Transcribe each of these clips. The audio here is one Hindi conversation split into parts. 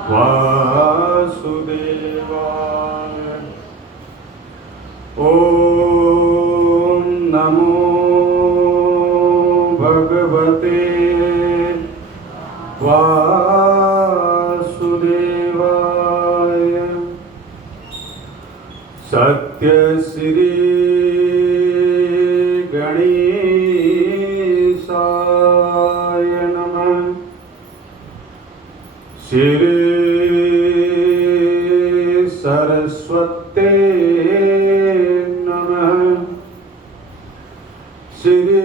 वासुदेवाय। ओम नमो भगवते वासुदेवाय। सत्य श्री गणेशाय नमः। श्री सरस्वते नमः। श्री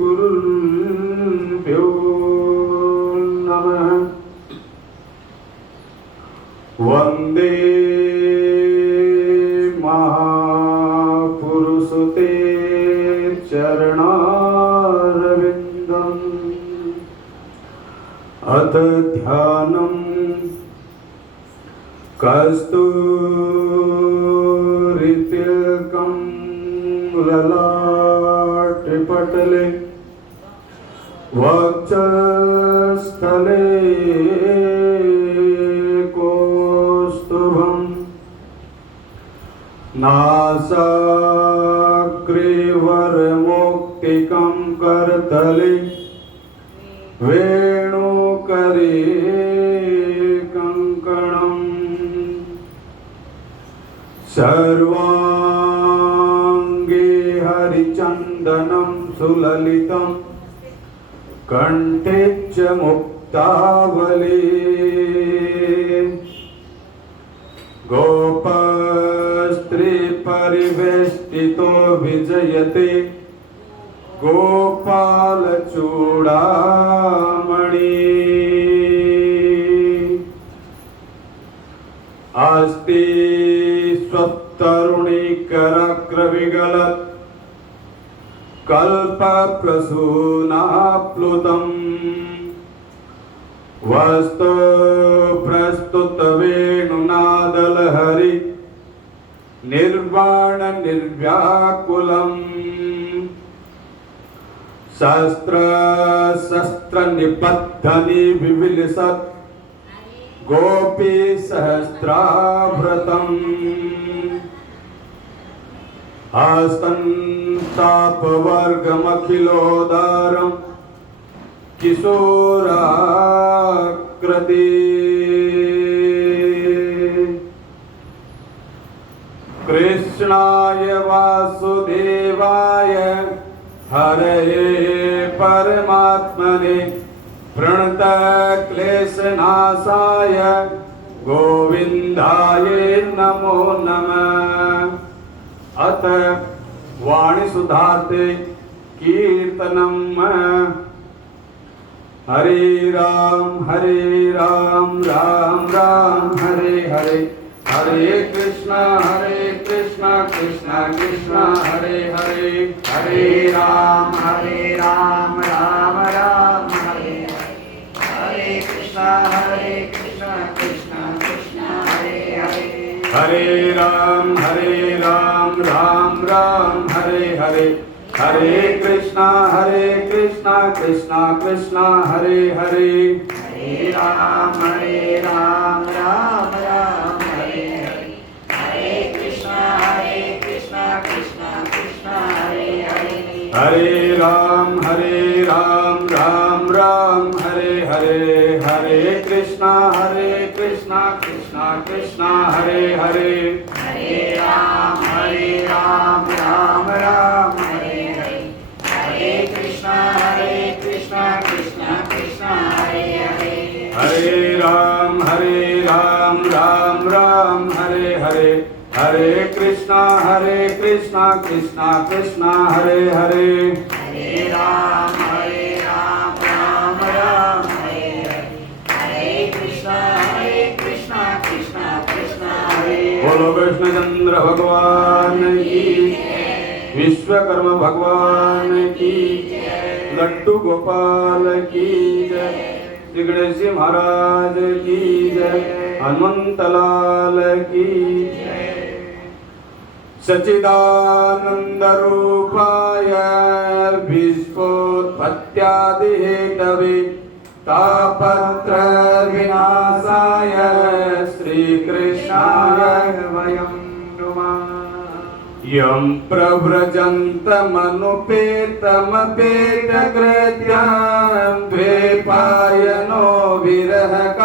गुरुभ्यो नमः। वंदे महापुरुषते चरणारविन्दम्। अथ ध्यानम् कस्तूरितिलकं ललाटपटले वक्षस्थले कौस्तुभं नासाग्रे वरमौक्तिकं करतले वेणुकरे सर्वांगे हरिचंदनं सुललितं कंठे च मुक्तावली। गोपस्त्री परिवेष्टितो विजयते गोपालचूडामणि। अस्ति स्वतरुणीकरग्रविगलत् कल्पप्रसूनाप्लुतम् वस्तु प्रस्तुत वेणुनादलहरि निर्वाण निर्व्याकुलम्। शस्त्र शस्त्र निबद्धनि विविलिसत् गोपी सहस्राभृतम्। आस्तन्तापवर्गमखिलोदारं किशोराकृति। कृष्णाय वासुदेवाय हरये परमात्मने प्रणतक्लेशनाशाय गोविन्दाय नमो नमः। अथ वाणीसुधार्थे कीर्तनम्। हरे राम राम राम हरे हरे। हरे कृष्णा कृष्णा कृष्णा हरे हरे। हरे राम राम राम हरे हरे। हरे कृष्णा कृष्णा कृष्णा हरे हरे। हरे राम राम हरे हरे। हरे कृष्णा कृष्णा कृष्णा हरे हरे। हरे राम राम हरे हरे। हरे कृष्णा कृष्णा कृष्णा हरे हरे। हरे राम राम हरे हरे। हरे कृष्णा कृष्णा कृष्णा हरे हरे। हरे राम राम हरे हरे। हरे कृष्णा कृष्णा कृष्णा हरे हरे। हरे राम राम हरे हरे। हरे कृष्णा कृष्णा कृष्णा हरे हरे। हरे राम राम हरे हरे। हरे कृष्णा कृष्णा कृष्णा हरे। बोलो कृष्णचंद्र भगवान की, विश्वकर्मा भगवान की, लड्डू गोपाल की जय, श्री गणेश महाराज की जय, हनुमंतलाल की जय। सच्चिदानंद रूपाय विश्वोत्पत्त्यादि हेतवे तापत्र विनाशाय श्रीकृष्णाय वयं नुमः। यं प्रव्रजन्तमनुपेतमपेतकृत्यं द्वैपायनो विरहकातराजुहाव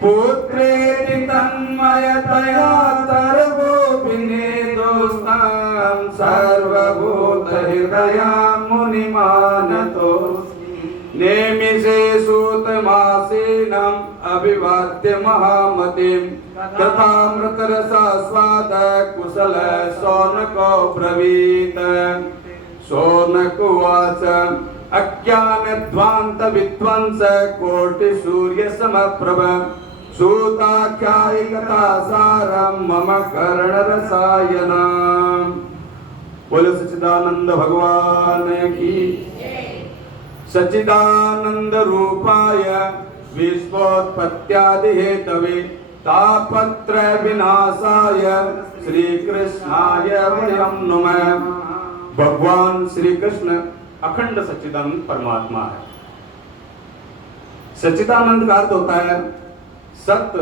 पुत्रेति तन्मयतया सर्वोऽभिनेदोस्तां सर्वभूतहृदयां मुनिमानतोऽस्मि। नेमिषे सूतमासीनम् अभिवाद्य महामतिं कथामृतरसास्वाद कुशल शौनको ब्रवीत। शौनकुवाच अज्ञानध्वान्त विध्वंस कोटि सूर्य समप्रभ सूताख्यायिकथासारं मम कर्णरसायनम्। बोलो सच्चिदानंद भगवान की। सच्चिदानंद रूपाय विश्वोत्पत्त्यादि हेतवे तापत्र विनाशाय श्री कृष्णाय वयं नुमः। भगवान श्री कृष्ण अखंड सच्चिदानंद परमात्मा है। सच्चिदानंद का अर्थ होता है सत्य,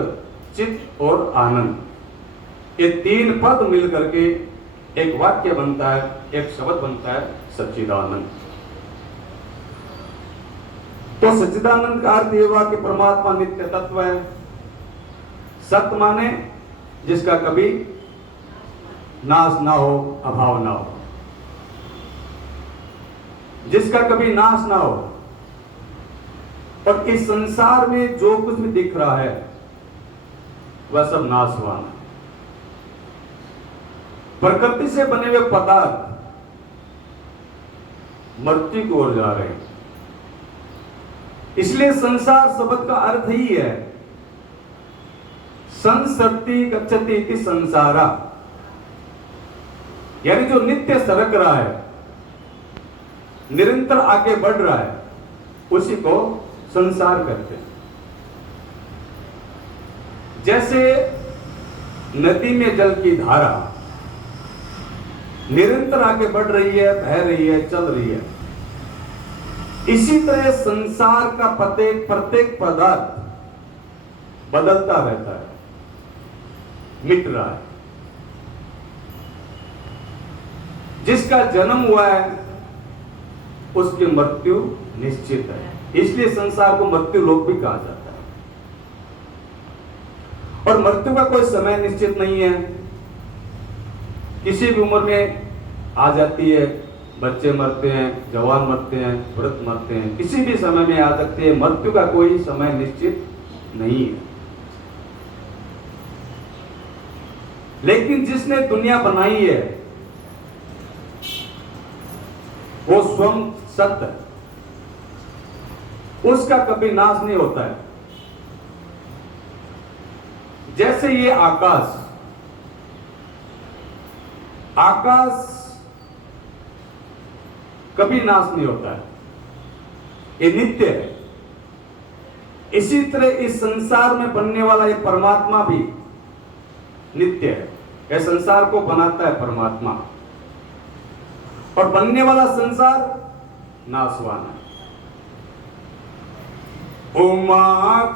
चित और आनंद। ये तीन पद मिलकर के एक वाक्य बनता है, एक शब्द बनता है सच्चिदानंद। तो सच्चिदानंद का अर्थ ये हुआ कि परमात्मा नित्य तत्व है। सत्य माने जिसका कभी नाश ना हो, अभाव ना हो, जिसका कभी नाश ना हो। और इस संसार में जो कुछ भी दिख रहा है वह सब नाशवान है। प्रकृति से बने हुए पदार्थ मृत्यु की ओर जा रहे हैं। इसलिए संसार शब्द का अर्थ ही है संसरति गच्छति इति संसारा, यानी जो नित्य सरक रहा है, निरंतर आगे बढ़ रहा है, उसी को संसार कहते हैं। जैसे नदी में जल की धारा निरंतर आगे बढ़ रही है, बह रही है, चल रही है, इसी तरह संसार का प्रत्येक पदार्थ बदलता रहता है, मिट रहा है। जिसका जन्म हुआ है उसकी मृत्यु निश्चित है। इसलिए संसार को मृत्यु लोक भी कहा जाता है। और मृत्यु का कोई समय निश्चित नहीं है। किसी भी उम्र में आ जाती है। बच्चे मरते हैं, जवान मरते हैं, वृद्ध मरते हैं, किसी भी समय में आ सकते हैं। मृत्यु का कोई समय निश्चित नहीं है। लेकिन जिसने दुनिया बनाई है वो स्वयं सत्य, उसका कभी नाश नहीं होता है। जैसे ये आकाश कभी नाश नहीं होता है, ये नित्य है। इसी तरह इस संसार में बनने वाला ये परमात्मा भी नित्य है। यह संसार को बनाता है परमात्मा, और बनने वाला संसार नाशवान है। उमा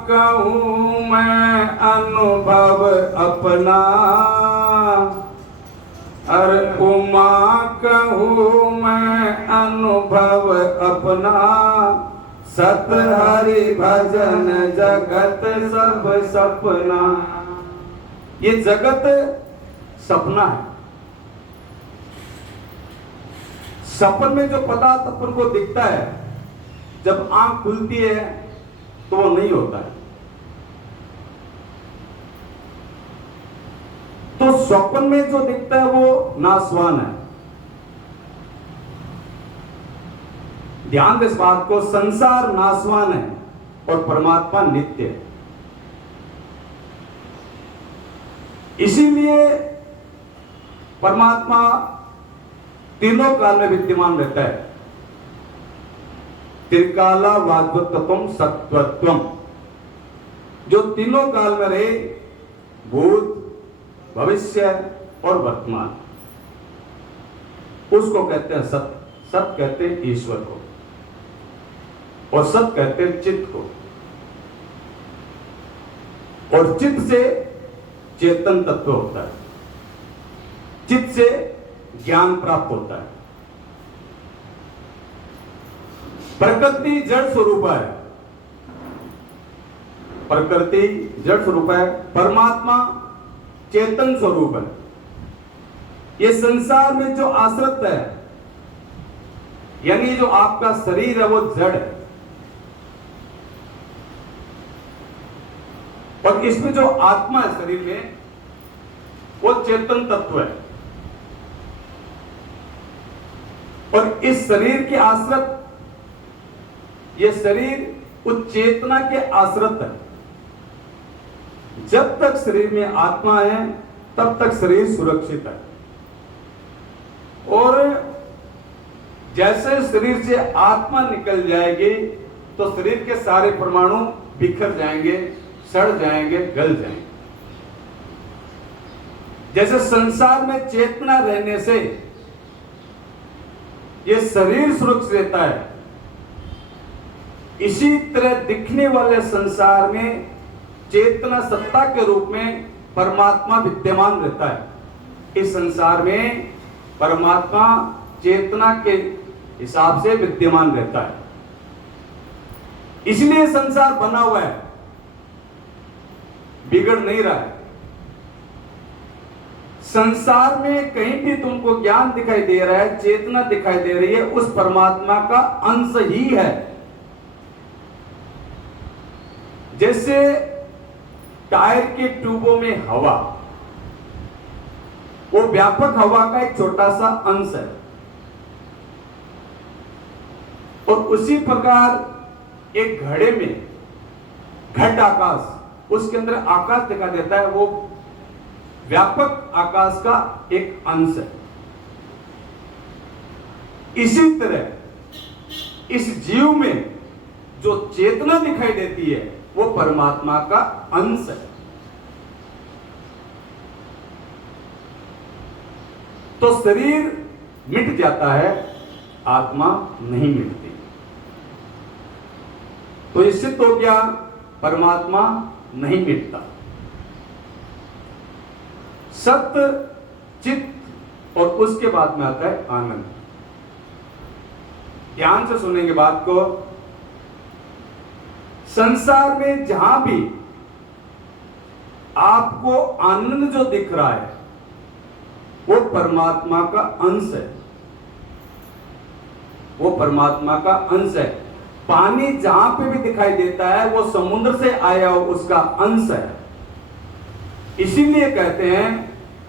कहूं मैं अनुभव अपना, अरे उमा कहूं मैं अनुभव अपना, सत हरि भजन जगत सब सपना। ये जगत सपना है। सपन में जो पदार्थ अपन को दिखता है, जब आंख खुलती है तो वो नहीं होता है। तो स्वप्न में जो दिखता है वो नाशवान है। ध्यान दे इस बात को, संसार नाशवान है और परमात्मा नित्य है। इसीलिए परमात्मा तीनों काल में विद्यमान रहता है। त्रिकाला वाग्वत्वम सत्वत्वम, जो तीनों काल में रहे, भूत, भविष्य और वर्तमान, उसको कहते हैं सत्य। सत्य कहते हैं ईश्वर को। और सत कहते हैं चित्त को, और चित्त से चेतन तत्व होता है, चित्त से ज्ञान प्राप्त होता है। प्रकृति जड़ स्वरूप है, प्रकृति जड़ स्वरूप है, परमात्मा चेतन स्वरूप है। ये संसार में जो आश्रित है, यानी जो आपका शरीर है वो जड़ है, और इसमें जो आत्मा है शरीर में वो चेतन तत्व है। और इस शरीर के आश्रित, ये शरीर उस चेतना के आश्रित है। जब तक शरीर में आत्मा है तब तक शरीर सुरक्षित है, और जैसे शरीर से आत्मा निकल जाएगी तो शरीर के सारे परमाणु बिखर जाएंगे, सड़ जाएंगे, गल जाएंगे। जैसे संसार में चेतना रहने से ये शरीर सुरक्षित रहता है, इसी तरह दिखने वाले संसार में चेतना सत्ता के रूप में परमात्मा विद्यमान रहता है। इस संसार में परमात्मा चेतना के हिसाब से विद्यमान रहता है, इसलिए संसार बना हुआ है, बिगड़ नहीं रहा है। संसार में कहीं भी तुमको ज्ञान दिखाई दे रहा है, चेतना दिखाई दे रही है, उस परमात्मा का अंश ही है। जैसे टायर के ट्यूबों में हवा, वो व्यापक हवा का एक छोटा सा अंश है, और उसी प्रकार एक घड़े में घट आकाश, उसके अंदर आकाश दिखाई देता है, वो व्यापक आकाश का एक अंश है। इसी तरह इस जीव में जो चेतना दिखाई देती है वो परमात्मा का अंश है। तो शरीर मिट जाता है, आत्मा नहीं मिटती। तो इससे तो क्या, परमात्मा नहीं मिटता। सत्य, चित्त, और उसके बाद में आता है आनंद। ध्यान से सुनेंगे बात को। संसार में जहां भी आपको आनंद जो दिख रहा है वो परमात्मा का अंश है, वो परमात्मा का अंश है। पानी जहां पे भी दिखाई देता है वो समुद्र से आया हो उसका अंश है। इसीलिए कहते हैं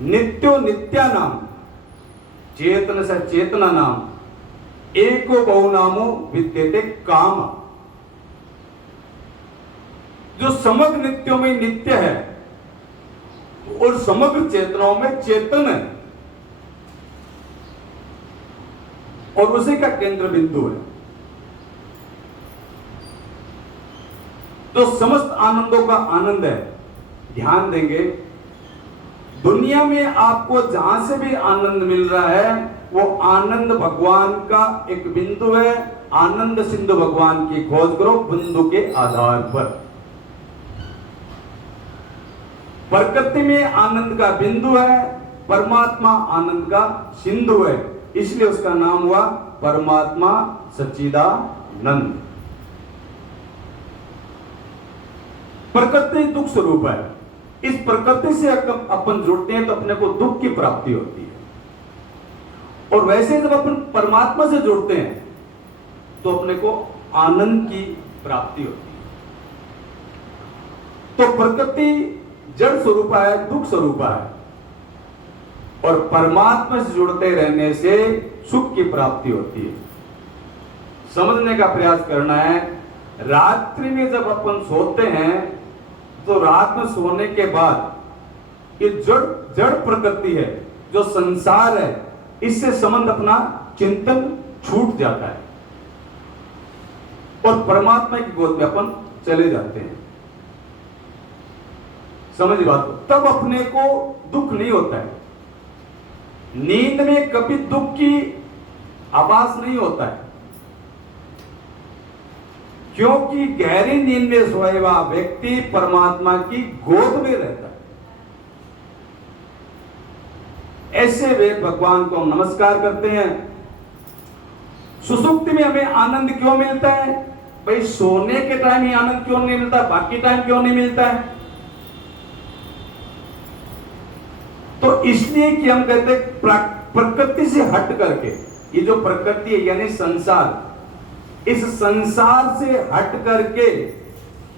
नित्यो नित्या नाम, चेतन से चेतना नाम, एको बहुनामो विद्यते काम। जो समग्र नित्यों में नित्य है और समग्र चेतनाओं में चेतन है, और उसी का केंद्र बिंदु है। तो समस्त आनंदों का आनंद है। ध्यान देंगे, दुनिया में आपको जहां से भी आनंद मिल रहा है वो आनंद भगवान का एक बिंदु है। आनंद सिंधु भगवान की खोज करो बिंदु के आधार पर। प्रकृति में आनंद का बिंदु है, परमात्मा आनंद का सिंधु है, इसलिए उसका नाम हुआ परमात्मा सच्चिदानंद। प्रकृति दुख स्वरूप है। इस प्रकृति से अपन जुड़ते हैं तो अपने को दुख की प्राप्ति होती है, और वैसे जब अपन परमात्मा से जुड़ते हैं तो अपने को आनंद की प्राप्ति होती है। तो प्रकृति जड़ स्वरूप है, दुख स्वरूप है, और परमात्मा से जुड़ते रहने से सुख की प्राप्ति होती है। समझने का प्रयास करना है। रात्रि में जब अपन सोते हैं तो रात में सोने के बाद ये जड़ प्रकृति है, जो संसार है, इससे संबंध अपना चिंतन छूट जाता है और परमात्मा की गोद में अपन चले जाते हैं। समझ बात को। तब अपने को दुख नहीं होता है। नींद में कभी दुख की आभास नहीं होता है। क्योंकि गहरी नींद में सोया हुआ व्यक्ति परमात्मा की गोद में रहता है। ऐसे वे भगवान को हम नमस्कार करते हैं। सुसुप्ति में हमें आनंद क्यों मिलता है? भाई सोने के टाइम ही आनंद क्यों नहीं मिलता, बाकी टाइम क्यों नहीं मिलता है? तो इसलिए कि हम कहते हैं प्रकृति से हट करके, ये जो प्रकृति है यानी संसार, इस संसार से हट करके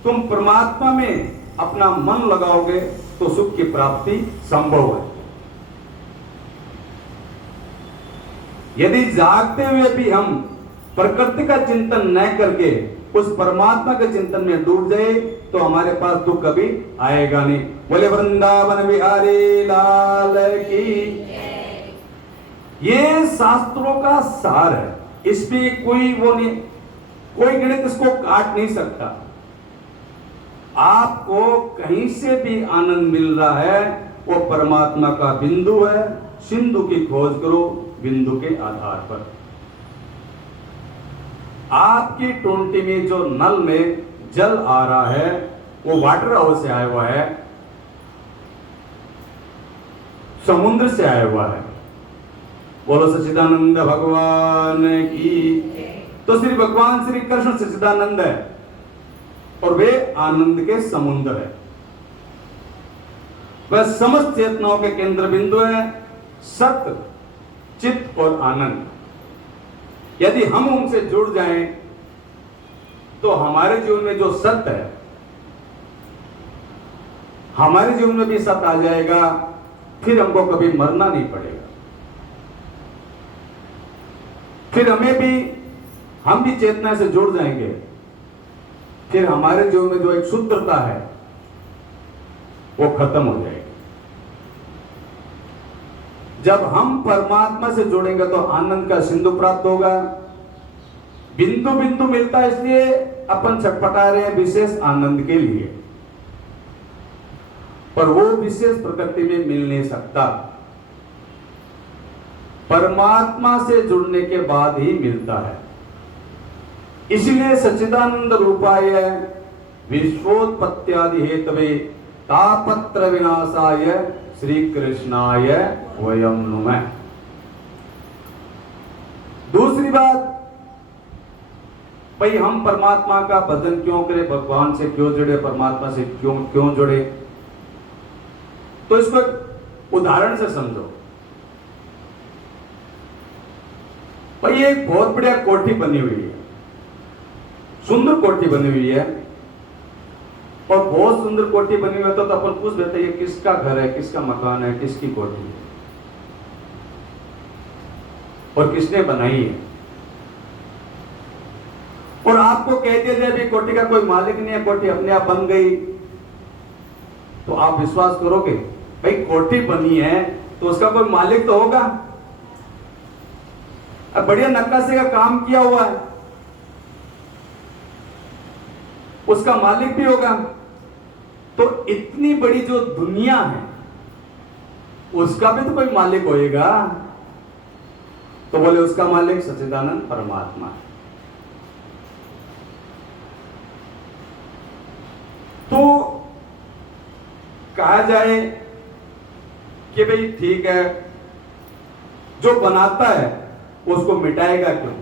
तुम परमात्मा में अपना मन लगाओगे तो सुख की प्राप्ति संभव है। यदि जागते हुए भी हम प्रकृति का चिंतन न करके उस परमात्मा के चिंतन में डूब जाए तो हमारे पास दुख कभी आएगा नहीं। बोले वृंदावन बिहारी लाल की। ये शास्त्रों का सार है, इसमें कोई वो नहीं, कोई गणित इसको काट नहीं सकता। आपको कहीं से भी आनंद मिल रहा है वो परमात्मा का बिंदु है। सिंधु की खोज करो बिंदु के आधार पर। आपकी टोंटी में जो नल में जल आ रहा है वो वाटर हाउस से आया हुआ है, समुद्र से आया हुआ है। बोलो सच्चिदानंद भगवान की। तो श्री भगवान श्री कृष्ण सच्चिदानंद है और वे आनंद के समुद्र है। वह समस्त चेतनाओं के केंद्र बिंदु है, सत्य, चित्त और आनंद। यदि हम उनसे जुड़ जाएं तो हमारे जीवन में जो सत्य है, हमारे जीवन में भी सत्य आ जाएगा। फिर हमको कभी मरना नहीं पड़ेगा। फिर हम भी चेतना से जुड़ जाएंगे। फिर हमारे जीवन में जो एक शुद्धता है वो खत्म हो जाएगी। जब हम परमात्मा से जुड़ेंगे तो आनंद का सिंधु प्राप्त होगा। बिंदु बिंदु मिलता है, इसलिए अपन छटपटा रहे हैं विशेष आनंद के लिए, पर वो विशेष प्रकृति में मिल नहीं सकता। परमात्मा से जुड़ने के बाद ही मिलता है। इसलिए सच्चिदानंद रूपाय विश्वोत्पत्त्यादि हेतवे तापत्र विनाशाय श्री कृष्णाय वयम नुमः। दूसरी बात, भाई हम परमात्मा का भजन क्यों करें, भगवान से क्यों जुड़े, परमात्मा से क्यों जुड़े? तो इसको एक उदाहरण से समझो। भाई एक बहुत बढ़िया कोठी बनी हुई है, सुंदर कोठी बनी हुई है, और बहुत सुंदर कोठी बनी हुई है तो अपन पूछ लेते हैं ये किसका घर है, किसका मकान है, किसकी कोठी है और किसने बनाई है। और आपको कह दिया जाए भी कोठी का कोई मालिक नहीं है, कोठी अपने आप बन गई, तो आप विश्वास करोगे? भाई कोठी बनी है तो उसका कोई मालिक तो होगा। अब बढ़िया नक्काशी का काम किया हुआ है, उसका मालिक भी होगा। तो इतनी बड़ी जो दुनिया है उसका भी तो कोई मालिक होएगा। तो बोले उसका मालिक सच्चिदानंद परमात्मा है। तो कहा जाए कि भाई ठीक है, जो बनाता है उसको मिटाएगा क्यों?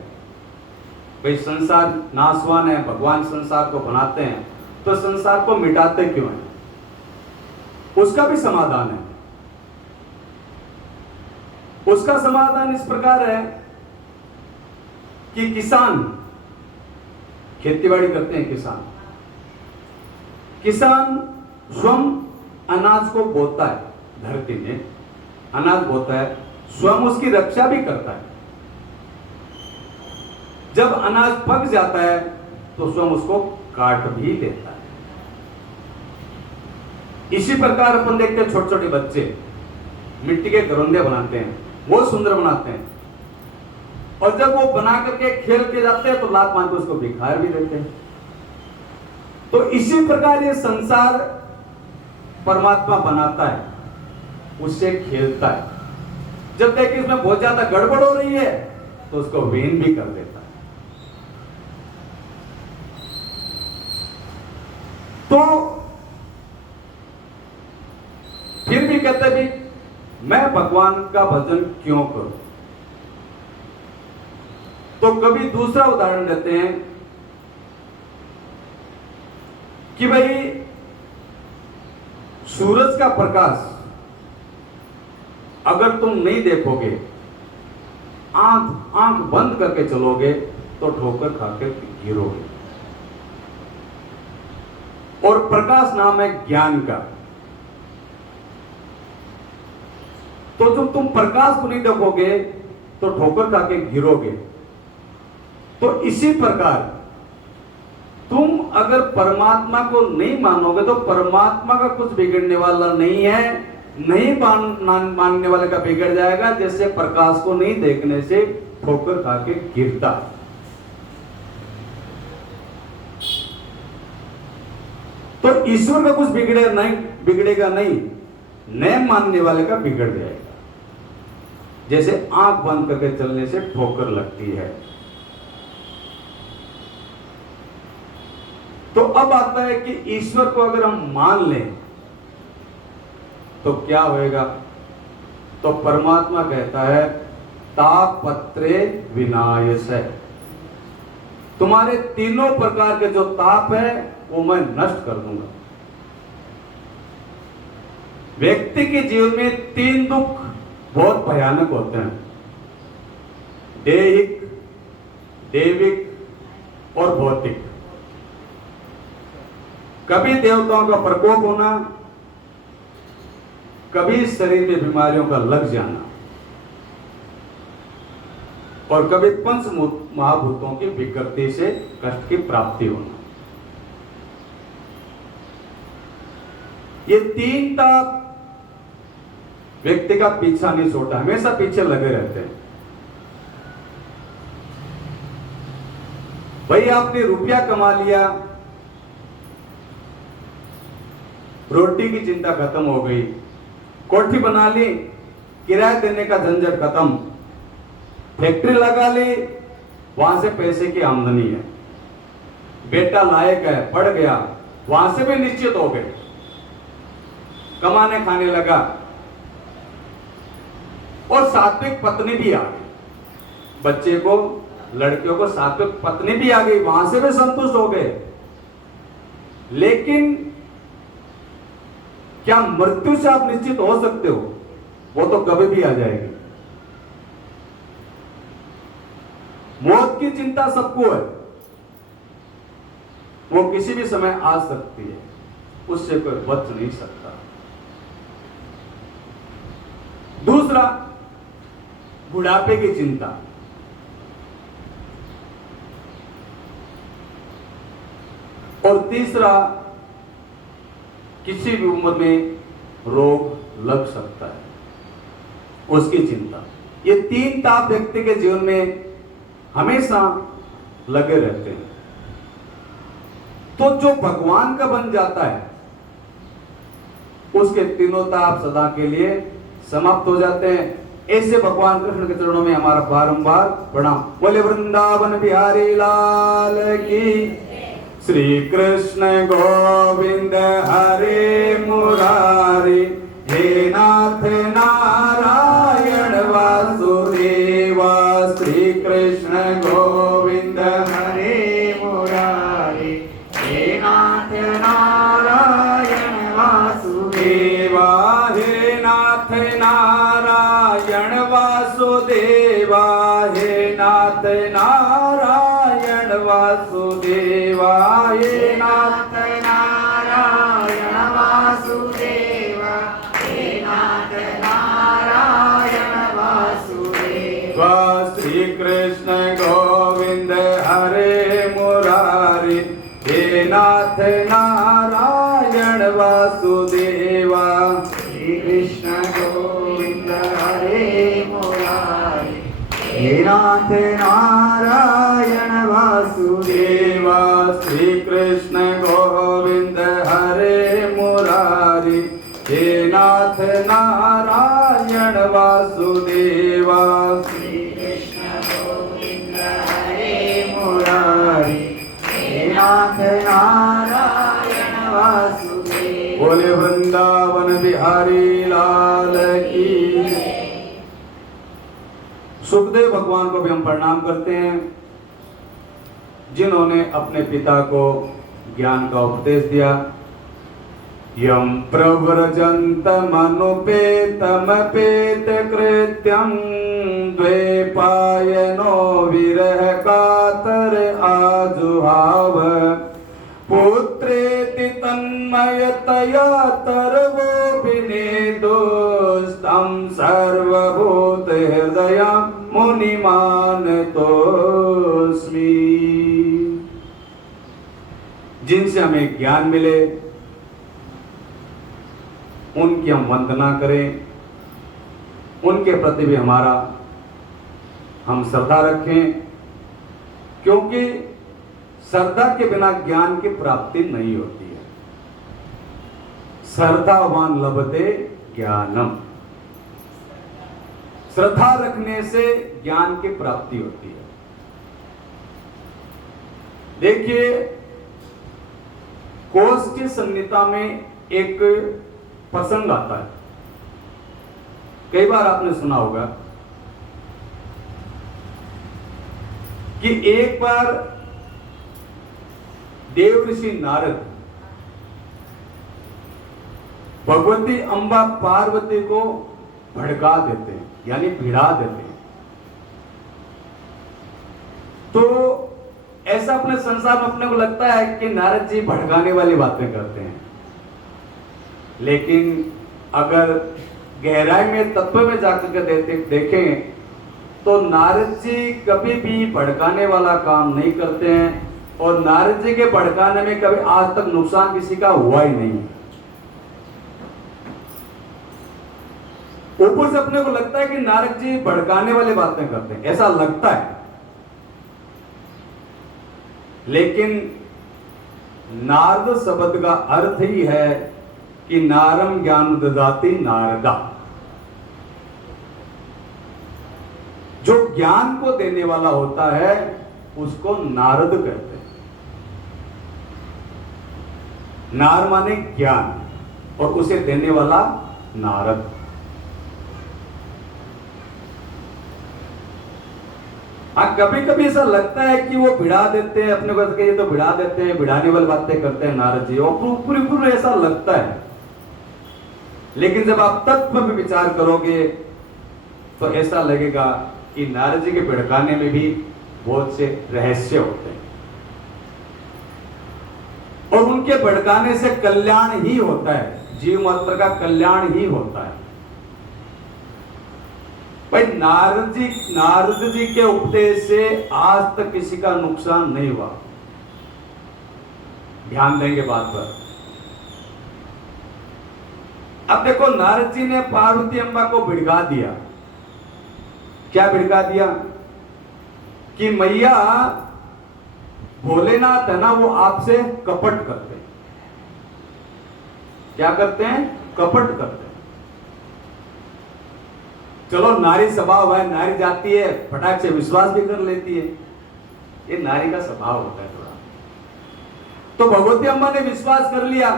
भाई संसार नाशवान है, भगवान संसार को बनाते हैं तो संसार को मिटाते क्यों है? उसका भी समाधान है। उसका समाधान इस प्रकार है कि किसान खेतीबाड़ी करते हैं, किसान स्वयं अनाज को बोता है, धरती में अनाज बोता है, स्वयं उसकी रक्षा भी करता है। जब अनाज पक जाता है तो स्वयं उसको काट भी लेता है। इसी प्रकार अपन देखते हैं छोटे छोटे बच्चे मिट्टी के घरौंदे बनाते हैं, वो सुंदर बनाते हैं, और जब वो बना करके खेल के जाते हैं तो लात मार के उसको बिखार भी देते हैं। तो इसी प्रकार ये संसार परमात्मा बनाता है, उससे खेलता है। जब तक इसमें बहुत ज्यादा गड़बड़ हो रही है तो उसको वीन भी कर देता है। तो फिर भी कहते भी मैं भगवान का भजन क्यों करूं? तो कभी दूसरा उदाहरण देते हैं कि भाई सूरज का प्रकाश अगर तुम नहीं देखोगे, आंख बंद करके चलोगे तो ठोकर खाकर गिरोगे। और प्रकाश नाम है ज्ञान का। तो जब तुम प्रकाश को नहीं देखोगे तो ठोकर खाके गिरोगे। तो इसी प्रकार तुम अगर परमात्मा को नहीं मानोगे तो परमात्मा का कुछ बिगड़ने वाला नहीं है, नहीं मानने वाले का बिगड़ जाएगा, जैसे प्रकाश को नहीं देखने से ठोकर खाके गिरता। तो ईश्वर का कुछ बिगड़ेगा नहीं, न मानने वाले का बिगड़ जाएगा, जैसे आंख बंद करके चलने से ठोकर लगती है। तो अब आता है कि ईश्वर को अगर हम मान लें तो क्या होएगा? तो परमात्मा कहता है तापत्रे विनाश है, तुम्हारे तीनों प्रकार के जो ताप है वो मैं नष्ट कर दूंगा। व्यक्ति के जीवन में तीन दुख बहुत भयानक होते हैं, दैहिक, दैविक और भौतिक। कभी देवताओं का प्रकोप होना, कभी शरीर में बीमारियों का लग जाना, और कभी पंच महाभूतों की विकृति से कष्ट की प्राप्ति होना। ये तीन ताप व्यक्ति का पीछा नहीं छोड़ता, हमेशा पीछे लगे रहते हैं। भाई आपने रुपया कमा लिया, रोटी की चिंता खत्म हो गई, कोठी बना ली, किराया देने का झंझट खत्म, फैक्ट्री लगा ली, वहां से पैसे की आमदनी है, बेटा लायक है, पढ़ गया, वहां से भी निश्चित हो गए, कमाने खाने लगा, और सात्विक पत्नी भी आ गई, बच्चे को, लड़कियों को सात्विक पत्नी भी आ गई, वहां से भी संतुष्ट हो गए। लेकिन क्या मृत्यु से आप निश्चित हो सकते हो? वो तो कभी भी आ जाएगी। मौत की चिंता सबको है, वो किसी भी समय आ सकती है, उससे कोई बच नहीं सकता। दूसरा, बुढ़ापे की चिंता। और तीसरा, किसी भी उम्र में रोग लग सकता है, उसकी चिंता। ये तीन ताप व्यक्ति के जीवन में हमेशा लगे रहते हैं। तो जो भगवान का बन जाता है उसके तीनों ताप सदा के लिए समाप्त हो जाते हैं। ऐसे भगवान कृष्ण के चरणों में हमारा बारंबार प्रणाम। बोले वृंदावन बिहारी लाल की। श्री कृष्ण गोविंद हरे मुरारी, हे नाथ नारायण वासुदेवा। श्री कृष्ण गोविंद हरे मुरारी, हे नाथ नारायण वासुदेवा। हे नाथ नारायण वासुदेवा, हे नाथ नारायण वासुदेवा। हे नाथ नारायण वासुदेवा, हे नाथ नारायण वासुदेवा। श्री कृष्ण गोविंद हरे मुरारी, हे नाथ नारायण वासुदेवा। श्री कृष्ण गोविंद हरे मुरारी, हे नाथ नारायण वासुदेवा। श्री कृष्ण गोविंद हरे मुरारी, हे नाथ नारायण वासुदेवा। श्री कृष्ण गोविंद हरे मुरारी, हे नाथ नारायण बोले वृंदावन बिहारी लाल की। सुखदेव भगवान को भी हम प्रणाम करते हैं, जिन्होंने अपने पिता को ज्ञान का उपदेश दिया। यम प्रव्रजन्तमनुपेतमपेत कृत्यं द्वैपायनो विरह कातर आजुहाव पुत्रेति तन्मयतया तर्वोऽभिनेदुस्तं सर्वभूत हृदय मुनिमानतोऽस्मि। जिनसे हमें ज्ञान मिले उनकी हम वंदना करें, उनके प्रति भी हम श्रद्धा रखें, क्योंकि श्रद्धा के बिना ज्ञान की प्राप्ति नहीं होती है। श्रद्धावान लभते ज्ञानम, श्रद्धा रखने से ज्ञान की प्राप्ति होती है। देखिए, कोश की संहिता में एक प्रसंग आता है, कई बार आपने सुना होगा कि एक बार देव ऋषि नारद भगवती अंबा पार्वती को भड़का देते हैं, यानी भिड़ा देते हैं। तो ऐसा अपने संसार में अपने को लगता है कि नारद जी भड़काने वाली बातें करते हैं, लेकिन अगर गहराई में तत्व में जाकर के देखें तो नारद जी कभी भी भड़काने वाला काम नहीं करते हैं, और नारद जी के भड़काने में कभी आज तक नुकसान किसी का हुआ ही नहीं। ऊपर से अपने को लगता है कि नारद जी भड़काने वाली बातें करते हैं, ऐसा लगता है, लेकिन नारद शब्द का अर्थ ही है कि नारम ज्ञान ददाति नारदा, जो ज्ञान को देने वाला होता है उसको नारद कहते हैं। नार माने ज्ञान, और उसे देने वाला नारद। कभी कभी ऐसा लगता है कि वो भिड़ा देते हैं अपने को, ये तो भिड़ा देते हैं, भिड़ाने वाली बातें करते हैं नारद जी, और पूरी ऐसा लगता है। लेकिन जब आप तत्व में विचार करोगे तो ऐसा लगेगा कि नारद जी के भड़काने में भी बहुत से रहस्य होते हैं, और उनके भड़काने से कल्याण ही होता है, जीव मात्र का कल्याण ही होता है। भाई नारद जी के उपदेश से आज तक किसी का नुकसान नहीं हुआ, ध्यान देंगे बात पर। अब देखो, नारद जी ने पार्वती अम्बा को भिड़का दिया। क्या भिड़का दिया? कि मैया भोलेनाथ है ना, वो आपसे कपट करते हैं। क्या करते हैं? कपट करते हैं। चलो, नारी स्वभाव है, नारी जाती है, फटाक से विश्वास भी कर लेती है, ये नारी का स्वभाव होता है थोड़ा। तो भगवती अम्बा ने विश्वास कर लिया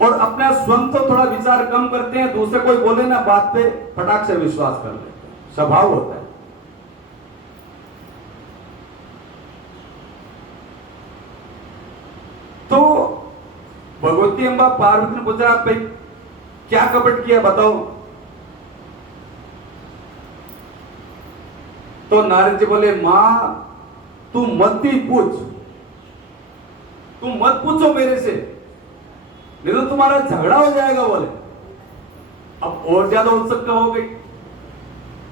और अपना स्वयं तो थोड़ा विचार कम करते हैं, दूसरे कोई बोले ना बात पे फटाक से विश्वास कर लेते हैं, स्वभाव होता है। तो भगवती अम्बा पार्वती ने पूछा, आप क्या कपट किया बताओ। तो नारद जी बोले, मां तू मत ही पूछ, तुम मत पूछो मेरे से, नहीं तो तुम्हारा झगड़ा हो जाएगा। बोले, अब और ज्यादा उत्सुकता हो गई।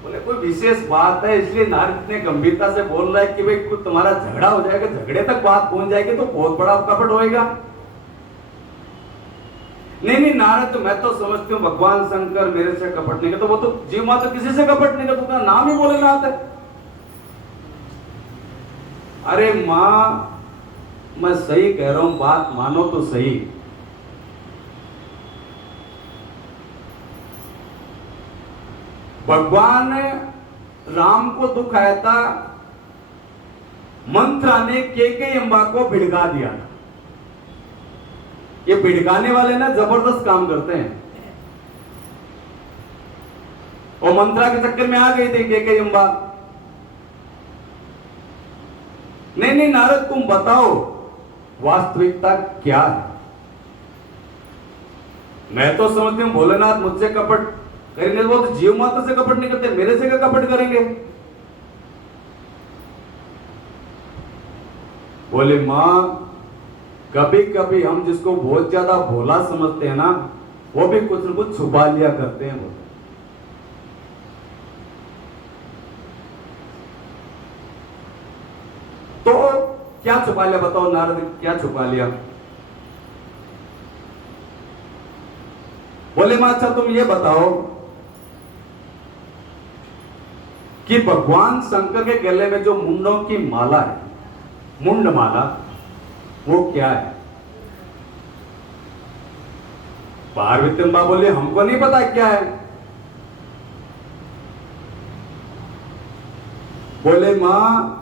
बोले, कोई विशेष बात है इसलिए नारद इतने गंभीरता से बोल रहा है कि भाई कुछ तुम्हारा झगड़ा हो जाएगा, झगड़े तक बात पहुंच जाएगी तो बहुत बड़ा कपट होएगा। नहीं नारद, तो मैं तो समझती हूँ भगवान शंकर मेरे से कपट नहीं करते, वो तो जीव मात्र किसी से कपट नहीं करता, उसका नाम ही भोलेनाथ है। अरे मां, मैं सही कह रहा हूं, बात मानो तो सही। भगवान राम को दुख आया था मंत्रा ने केके अम्बा को भिड़का दिया था। ये भिड़काने वाले ना जबरदस्त काम करते हैं। और मंत्रा के चक्कर में आ गई थी केके अम्बा। नहीं नहीं नारद, तुम बताओ वास्तविकता क्या है। मैं तो समझती हूं भोलेनाथ मुझसे कपट करेंगे, वो तो जीव माता से कपट नहीं करते, मेरे से क्या कपट करेंगे। बोले मां, कभी कभी हम जिसको बहुत ज्यादा भोला समझते हैं ना, वो भी कुछ न कुछ छुपा लिया करते हैं। बोले तो क्या छुपा लिया, बताओ नारद, क्या छुपा लिया। बोले मां, अच्छा तुम ये बताओ कि भगवान शंकर के गले में जो मुंडों की माला है, मुंड माला, वो क्या है। पार्वती अम्बा बोले हमको नहीं पता क्या है। बोले मां,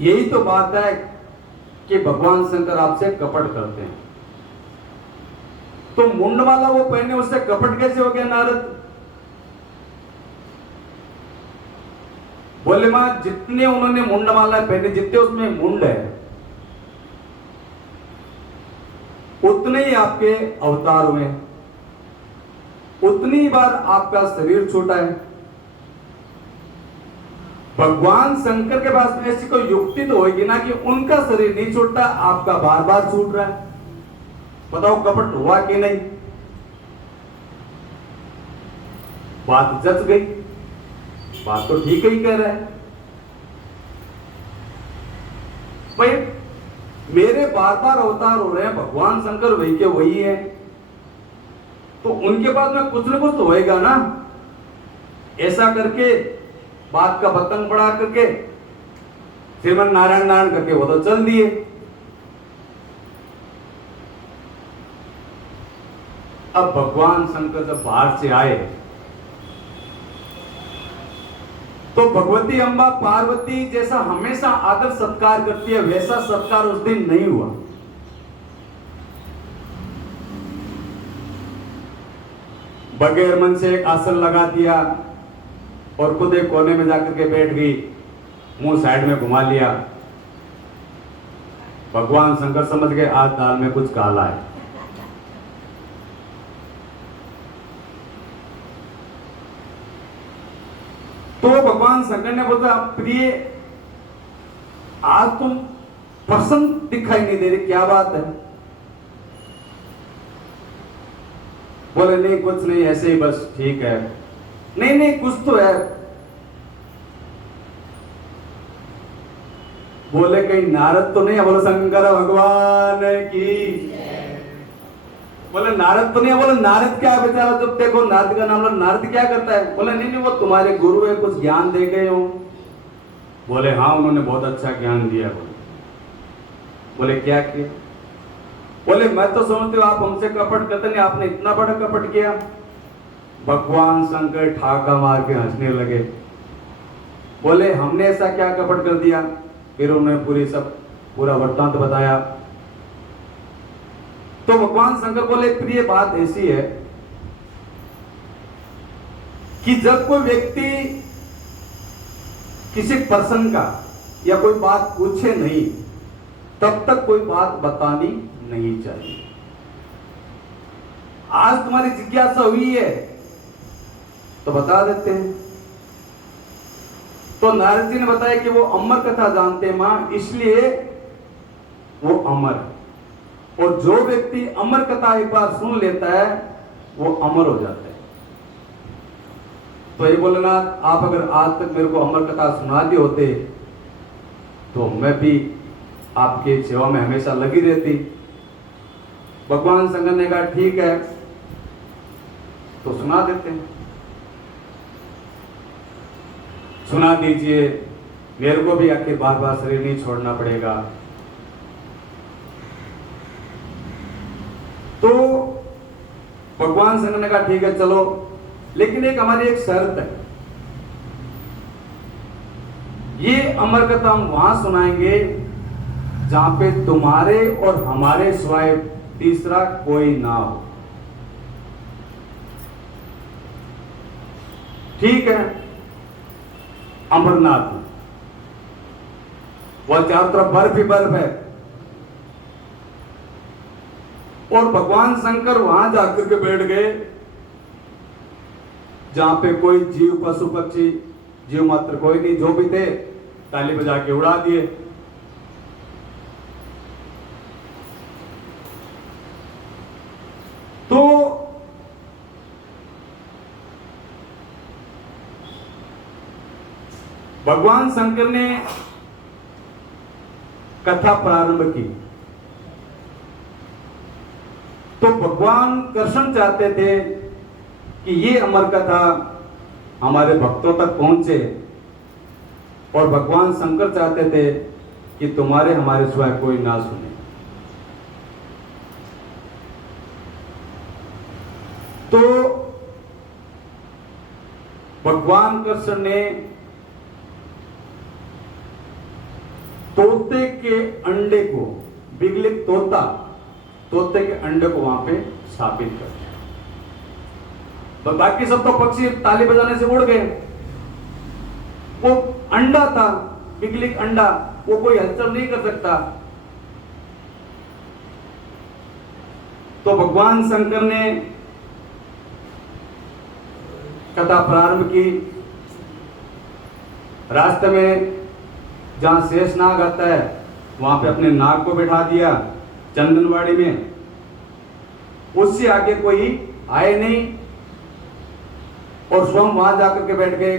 यही तो बात है कि भगवान शंकर आपसे कपट करते हैं। तो मुंड वाला वो पहने, उससे कपट कैसे हो गया नारद। बोले मां, जितने उन्होंने मुंड माला पहने, जितने उसमें मुंड है, उतने ही आपके अवतार हुए, उतनी बार आपका शरीर छूटा है। भगवान शंकर के पास में ऐसी कोई युक्ति तो होगी ना कि उनका शरीर नहीं छूटता, आपका बार बार छूट रहा है। बताओ कपट हुआ कि नहीं। बात जच गई, बात तो ठीक ही कह रहा है भाई। मेरे बार बार अवतार हो रहे हैं, भगवान शंकर वही के वही है, तो उनके पास में कुछ न कुछ तो होएगा ना। ऐसा करके बात का बतंग बढ़ा करके श्रीमन नारायण नारायण करके वो तो चल दिए। अब भगवान शंकर जब बाहर से आए तो भगवती अम्बा पार्वती जैसा हमेशा आदर सत्कार करती है, वैसा सत्कार उस दिन नहीं हुआ। बगैर मन से एक आसन लगा दिया और खुद एक कोने में जाकर के बैठ गई, मुंह साइड में घुमा लिया। भगवान शंकर समझ गए आज दाल में कुछ काला है। तो भगवान शंकर ने बोला, प्रिय आज तुम प्रसन्न दिखाई नहीं दे रही, क्या बात है। बोले नहीं कुछ नहीं, ऐसे ही बस ठीक है। नहीं नहीं कुछ तो है। बोले कहीं नारद तो नहीं है। बोले शंकर भगवान की। बोले नारद तो नहीं है। बोले नारद क्या है बेचारा, जब देखो नारद का नाम लो, नारद क्या करता है। बोले नहीं नहीं वो तुम्हारे गुरु है, कुछ ज्ञान दे गए हो। बोले हाँ उन्होंने बहुत अच्छा ज्ञान दिया। बोले क्या किया। बोले मैं तो समझती हूँ आप हमसे कपट करते नहीं, आपने इतना बड़ा कपट किया। भगवान शंकर ठाका मार के हंसने लगे। बोले हमने ऐसा क्या कपट कर दिया। फिर उन्होंने पूरा वृत्तांत बताया। तो भगवान शंकर बोले प्रिय बात ऐसी है कि जब कोई व्यक्ति किसी पर्सन का या कोई बात पूछे नहीं, तब तक कोई बात बतानी नहीं चाहिए। आज तुम्हारी जिज्ञासा हुई है तो बता देते हैं। तो नारद जी ने बताया कि वो अमर कथा जानते हैं मां, इसलिए वो अमर है। और जो व्यक्ति अमर कथा एक बार सुन लेता है वो अमर हो जाता है। तो ये भोलेनाथ आप अगर आज तक मेरे को अमर कथा सुना दिए होते तो मैं भी आपके सेवा में हमेशा लगी रहती। भगवान शंकर ने कहा ठीक है तो सुना देते हैं। सुना दीजिए, मेरे को भी आखिर बार बार शरीर नहीं छोड़ना पड़ेगा। तो भगवान शंकर ने कहा ठीक है चलो, लेकिन एक हमारी एक शर्त है। ये अमर कथा हम वहां सुनाएंगे जहां पे तुम्हारे और हमारे सिवाय तीसरा कोई ना हो। ठीक है, अमरनाथ वह चारों तरफ बर्फ ही बर्फ है, और भगवान शंकर वहां जाकर के बैठ गए जहां पे कोई जीव, पशु पक्षी, जीव मात्र कोई नहीं, जो भी थे ताली बजा के उड़ा दिए। तो भगवान शंकर ने कथा प्रारंभ की, तो भगवान कृष्ण चाहते थे कि ये अमर कथा हमारे भक्तों तक पहुंचे, और भगवान शंकर चाहते थे कि तुम्हारे हमारे सिवाय कोई ना सुने। तो भगवान कृष्ण ने तोते के अंडे को, बिगलिक तोते के अंडे को वहां पे स्थापित कर दिया। तो बाकी सब तो पक्षी ताली बजाने से उड़ गए, वो अंडा था, बिगलिक अंडा, वो कोई हलचल नहीं कर सकता। तो भगवान शंकर ने कथा प्रारंभ की। रास्ते में जहां शेषनाग आता है वहां पे अपने नाग को बैठा दिया चंदनवाड़ी में, उससे आगे कोई आए नहीं, और स्वयं वहां जाकर के बैठ गए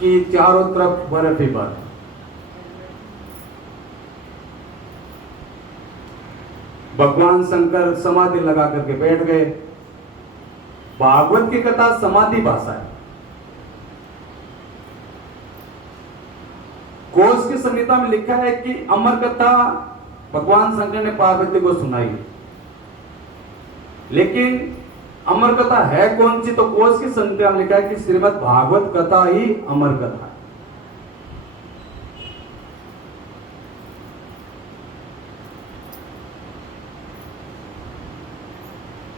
कि चारों तरफ बर्फ ही बर्फ। भगवान शंकर समाधि लगा करके बैठ गए। भागवत की कथा समाधि भाषा है। कोश की संहिता में लिखा है कि अमर कथा भगवान शंकर ने पार्वती को सुनाई, लेकिन अमर कथा है कौन सी? तो कोश की संहिता में लिखा है कि श्रीमद् भागवत कथा ही अमर कथा है।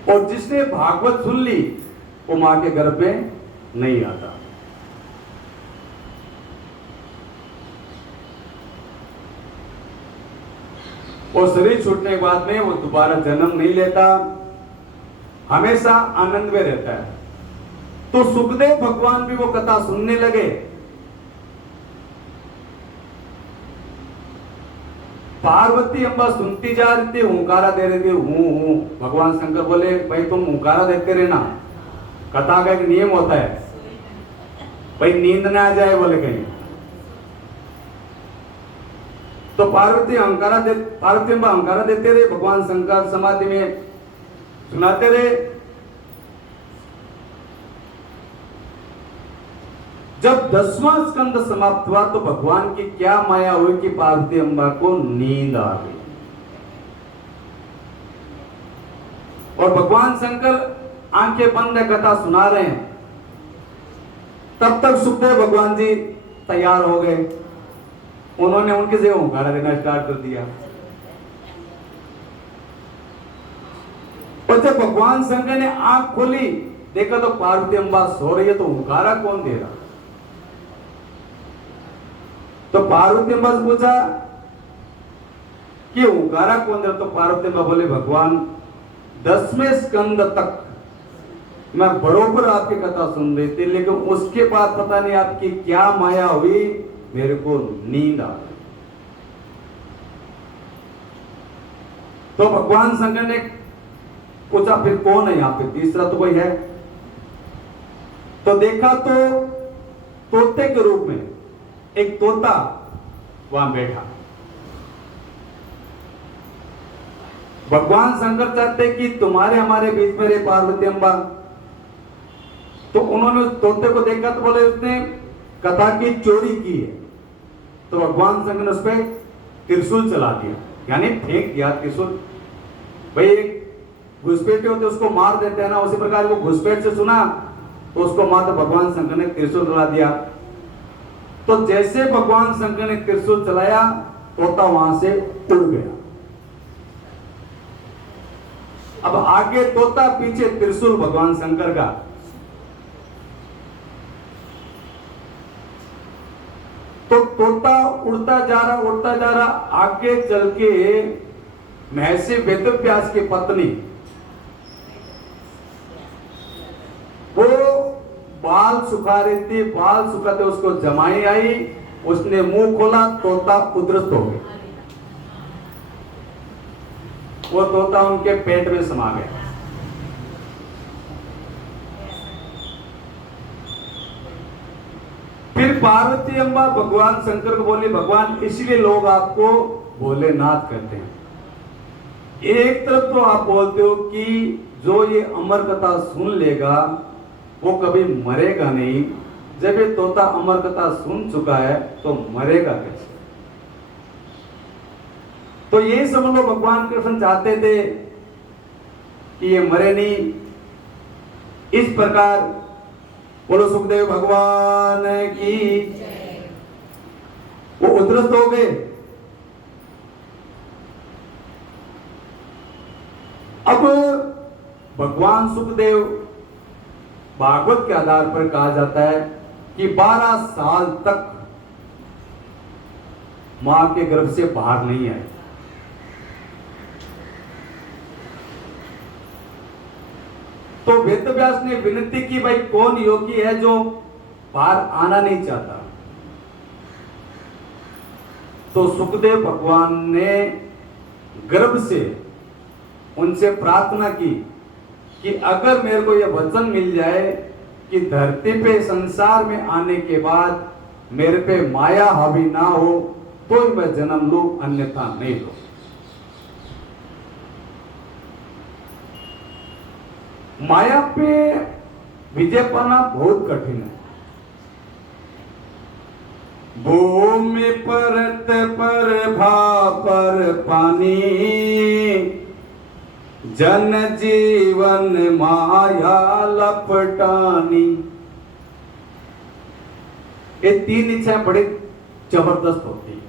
और जिसने भागवत सुन ली वो मां के गर्भ में नहीं आता। और शरीर छूटने के बाद में वो दोबारा जन्म नहीं लेता, हमेशा आनंद में रहता है। तो सुखदेव भगवान भी वो कथा सुनने लगे। पार्वती अम्बा सुनती जा रही थी, हुंकारा दे रही थी, हूं। भगवान शंकर बोले भाई तुम हुंकारा देते रहना, कथा का एक नियम होता है भाई, नींद ना आ जाए बोले कहीं। तो पार्वती अम्बा हंकारा देते रहे, भगवान शंकर समाधि में सुनाते रहे। जब 10वां स्कंद समाप्त हुआ तो भगवान की क्या माया हुई कि पार्वती अम्बा को नींद आ गई, और भगवान शंकर आंखें बंद कथा सुना रहे हैं। तब तक सुखदेव भगवान जी तैयार हो गए, उन्होंने उनके जगह हुंकारा देना स्टार्ट कर दिया। और जब भगवान शंकर ने आंख खोली, देखा तो पार्वती अम्बा सो रही है, तो हुंकारा कौन दे रहा? तो पार्वती अम्बा से पूछा कि हुंकारा कौन दे रहा? तो पार्वती अम्बा बोले भगवान 10वें स्कंद तक मैं बरोबर आपकी कथा सुन रही थी, लेकिन उसके बाद पता नहीं आपकी क्या माया हुई, मेरे को नींद आ गई। तो भगवान शंकर ने पूछा फिर कौन है यहाँ पे, तीसरा तो कोई है? तो देखा तो तोते के रूप में एक तोता वहां बैठा। भगवान शंकर चाहते कि तुम्हारे हमारे बीच में रहे पार्वती अम्बा। तो उन्होंने उस तोते को देखा तो बोले उसने कथा की चोरी की है। तो भगवान शंकर ने उस पर त्रिशूल चला दिया, यानी फेंक दिया त्रिशूल। भाई एक घुसपैठे होते उसको मार देते हैं ना, उसी प्रकार वो घुसपैठ से सुना तो उसको मार, तो भगवान शंकर ने त्रिशूल चला दिया। तो जैसे भगवान शंकर ने त्रिशूल चलाया, तोता वहां से उड़ गया। अब आगे तोता, पीछे त्रिशूल भगवान शंकर का। तो तोता उड़ता जा रहा, आगे चल के महर्षि वेदव्यास की पत्नी वो बाल सुखा रही थी, बाल सुखाते उसको जमाई आई, उसने मुंह खोला, तोता उद्रत हो गया, वो तोता उनके पेट में समा गया। फिर पार्वती अम्बा भगवान शंकर को बोली, भगवान इसलिए लोग आपको भोलेनाथ कहते हैं। एक तरफ तो आप बोलते हो कि जो ये अमर कथा सुन लेगा वो कभी मरेगा नहीं, जब ये तोता अमर कथा सुन चुका है तो मरेगा कैसे? तो ये समझ लो भगवान कृष्ण चाहते थे कि ये मरे नहीं। इस प्रकार बोलो सुखदेव भगवान की, वो उद्रस्त हो गए। अब भगवान सुखदेव, भागवत के आधार पर कहा जाता है कि 12 साल तक मां के गर्भ से बाहर नहीं आए। तो वेदव्यास ने विनती की, भाई कौन योगी है जो बाहर आना नहीं चाहता? तो सुखदेव भगवान ने गर्भ से उनसे प्रार्थना की कि अगर मेरे को यह वचन मिल जाए कि धरती पे संसार में आने के बाद मेरे पे माया हावी ना हो तो ही मैं जन्म लूं, अन्यथा नहीं लूं। माया पे विजय पाना बहुत कठिन है। भूमि परत पर भापर पानी, जन जीवन माया लपटानी। ये 3 इच्छाएं बड़ी जबरदस्त होती है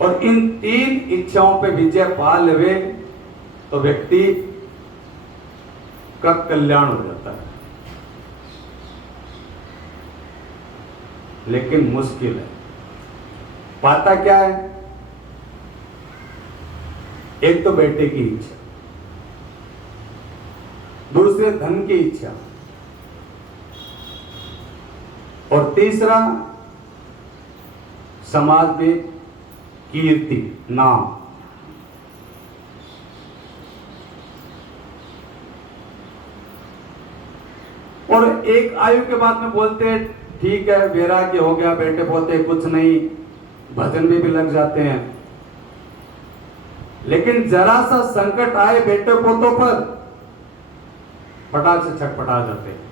और इन 3 इच्छाओं पे विजय पा लेवे तो व्यक्ति का कल्याण हो जाता है। लेकिन मुश्किल है। पाता क्या है? एक तो बेटे की इच्छा, दूसरे धन की इच्छा, और तीसरा समाज में कीर्ति, नाम। और एक आयु के बाद में बोलते हैं ठीक है वैराग्य हो गया, बेटे पोते कुछ नहीं, भजन भी लग जाते हैं। लेकिन जरा सा संकट आए बेटे पोतों पर, फटाक से छटपटा जाते हैं।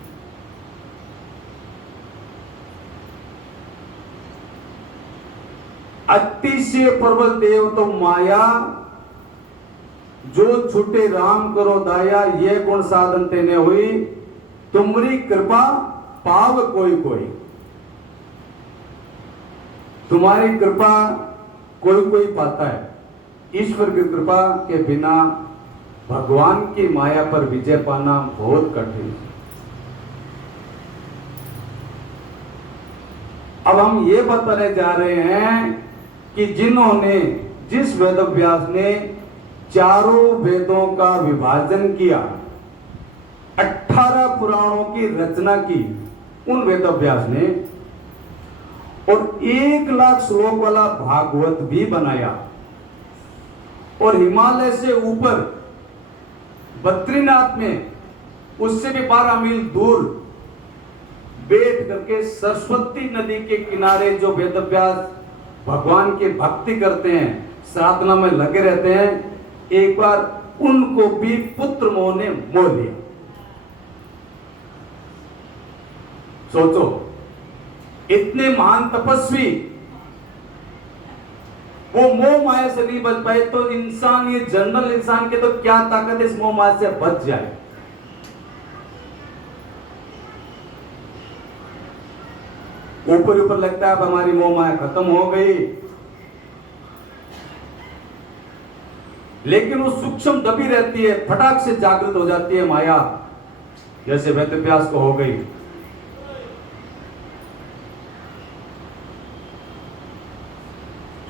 अतिशय प्रबल देव तो माया, जो छूटे राम करो दाया, ये गुण साधन तेने हुई, तुम्हारी कृपा पाव कोई कोई। तुम्हारी कृपा कोई कोई पाता है। ईश्वर की कृपा के बिना भगवान की माया पर विजय पाना बहुत कठिन है। अब हम ये बताने जा रहे हैं कि जिस वेदव्यास ने चारों वेदों का विभाजन किया, 18 पुराणों की रचना की उन वेदव्यास ने, और 1 लाख श्लोक वाला भागवत भी बनाया, और हिमालय से ऊपर बद्रीनाथ में उससे भी 12 मील दूर बैठ करके सरस्वती नदी के किनारे जो वेदव्यास भगवान की भक्ति करते हैं, साधना में लगे रहते हैं, एक बार उनको भी पुत्र मोह ने मोह लिया। सोचो, इतने महान तपस्वी वो मोह माया से नहीं बच पाए, तो इंसान, ये जनरल इंसान के तो क्या ताकत इस मोह माया से बच जाए। ऊपर ऊपर लगता है अब हमारी मोह माया खत्म हो गई, लेकिन वो सूक्ष्म दबी रहती है, फटाक से जागृत हो जाती है माया, जैसे वेदव्यास को हो गई।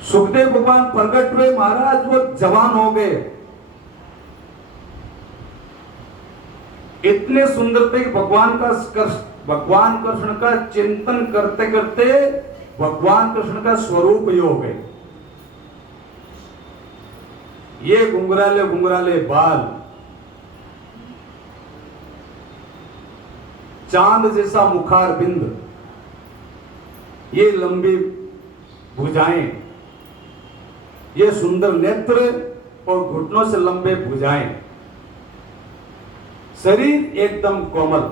सुखदेव भगवान प्रकट हुए महाराज, वो जवान हो गए, इतने सुंदर थे कि भगवान कृष्ण का चिंतन करते करते भगवान कृष्ण का स्वरूप ही हो गए। ये घुंघराले घुंघराले बाल, चांद जैसा मुखार बिंद, ये लंबी भुजाएं, ये सुंदर नेत्र और घुटनों से लंबे भुजाएं, शरीर एकदम कोमल।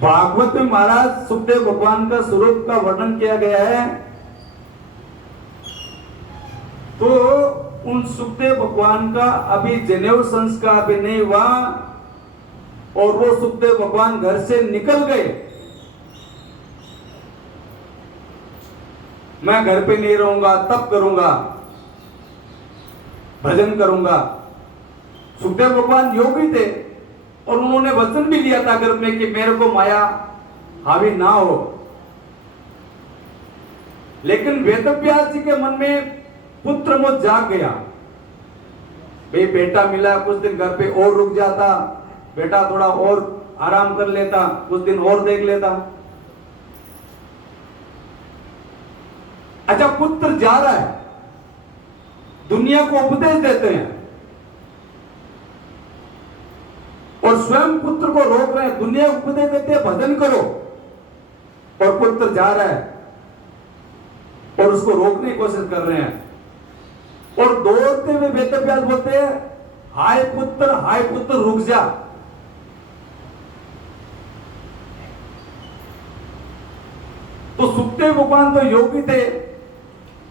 भागवत में महाराज सुखदेव भगवान का स्वरूप का वर्णन किया गया है, तो उन सुखदेव भगवान का अभी जनेऊ संस्कार भी नहीं हुआ और वो सुखदेव भगवान घर से निकल गए। मैं घर पे नहीं रहूंगा, तप करूंगा, भजन करूंगा। सुखदेव भगवान योगी थे और उन्होंने वचन भी लिया था घर में कि मेरे को माया हावी ना हो। लेकिन वेदव्यास जी के मन में पुत्र मोह जाग गया, भाई बेटा मिला, कुछ दिन घर पे और रुक जाता, बेटा थोड़ा और आराम कर लेता, कुछ दिन और देख लेता। अच्छा, पुत्र जा रहा है, दुनिया को उपदेश देते हैं और स्वयं पुत्र को रोक रहे हैं, दुनिया को उपदेश देते हैं भजन करो, और पुत्र जा रहा है और उसको रोकने की कोशिश कर रहे हैं। और दौड़ते हुए वेदव्यास बोलते हैं, हाय पुत्र रुक जा। तो सुखदेव भगवान तो योगी थे,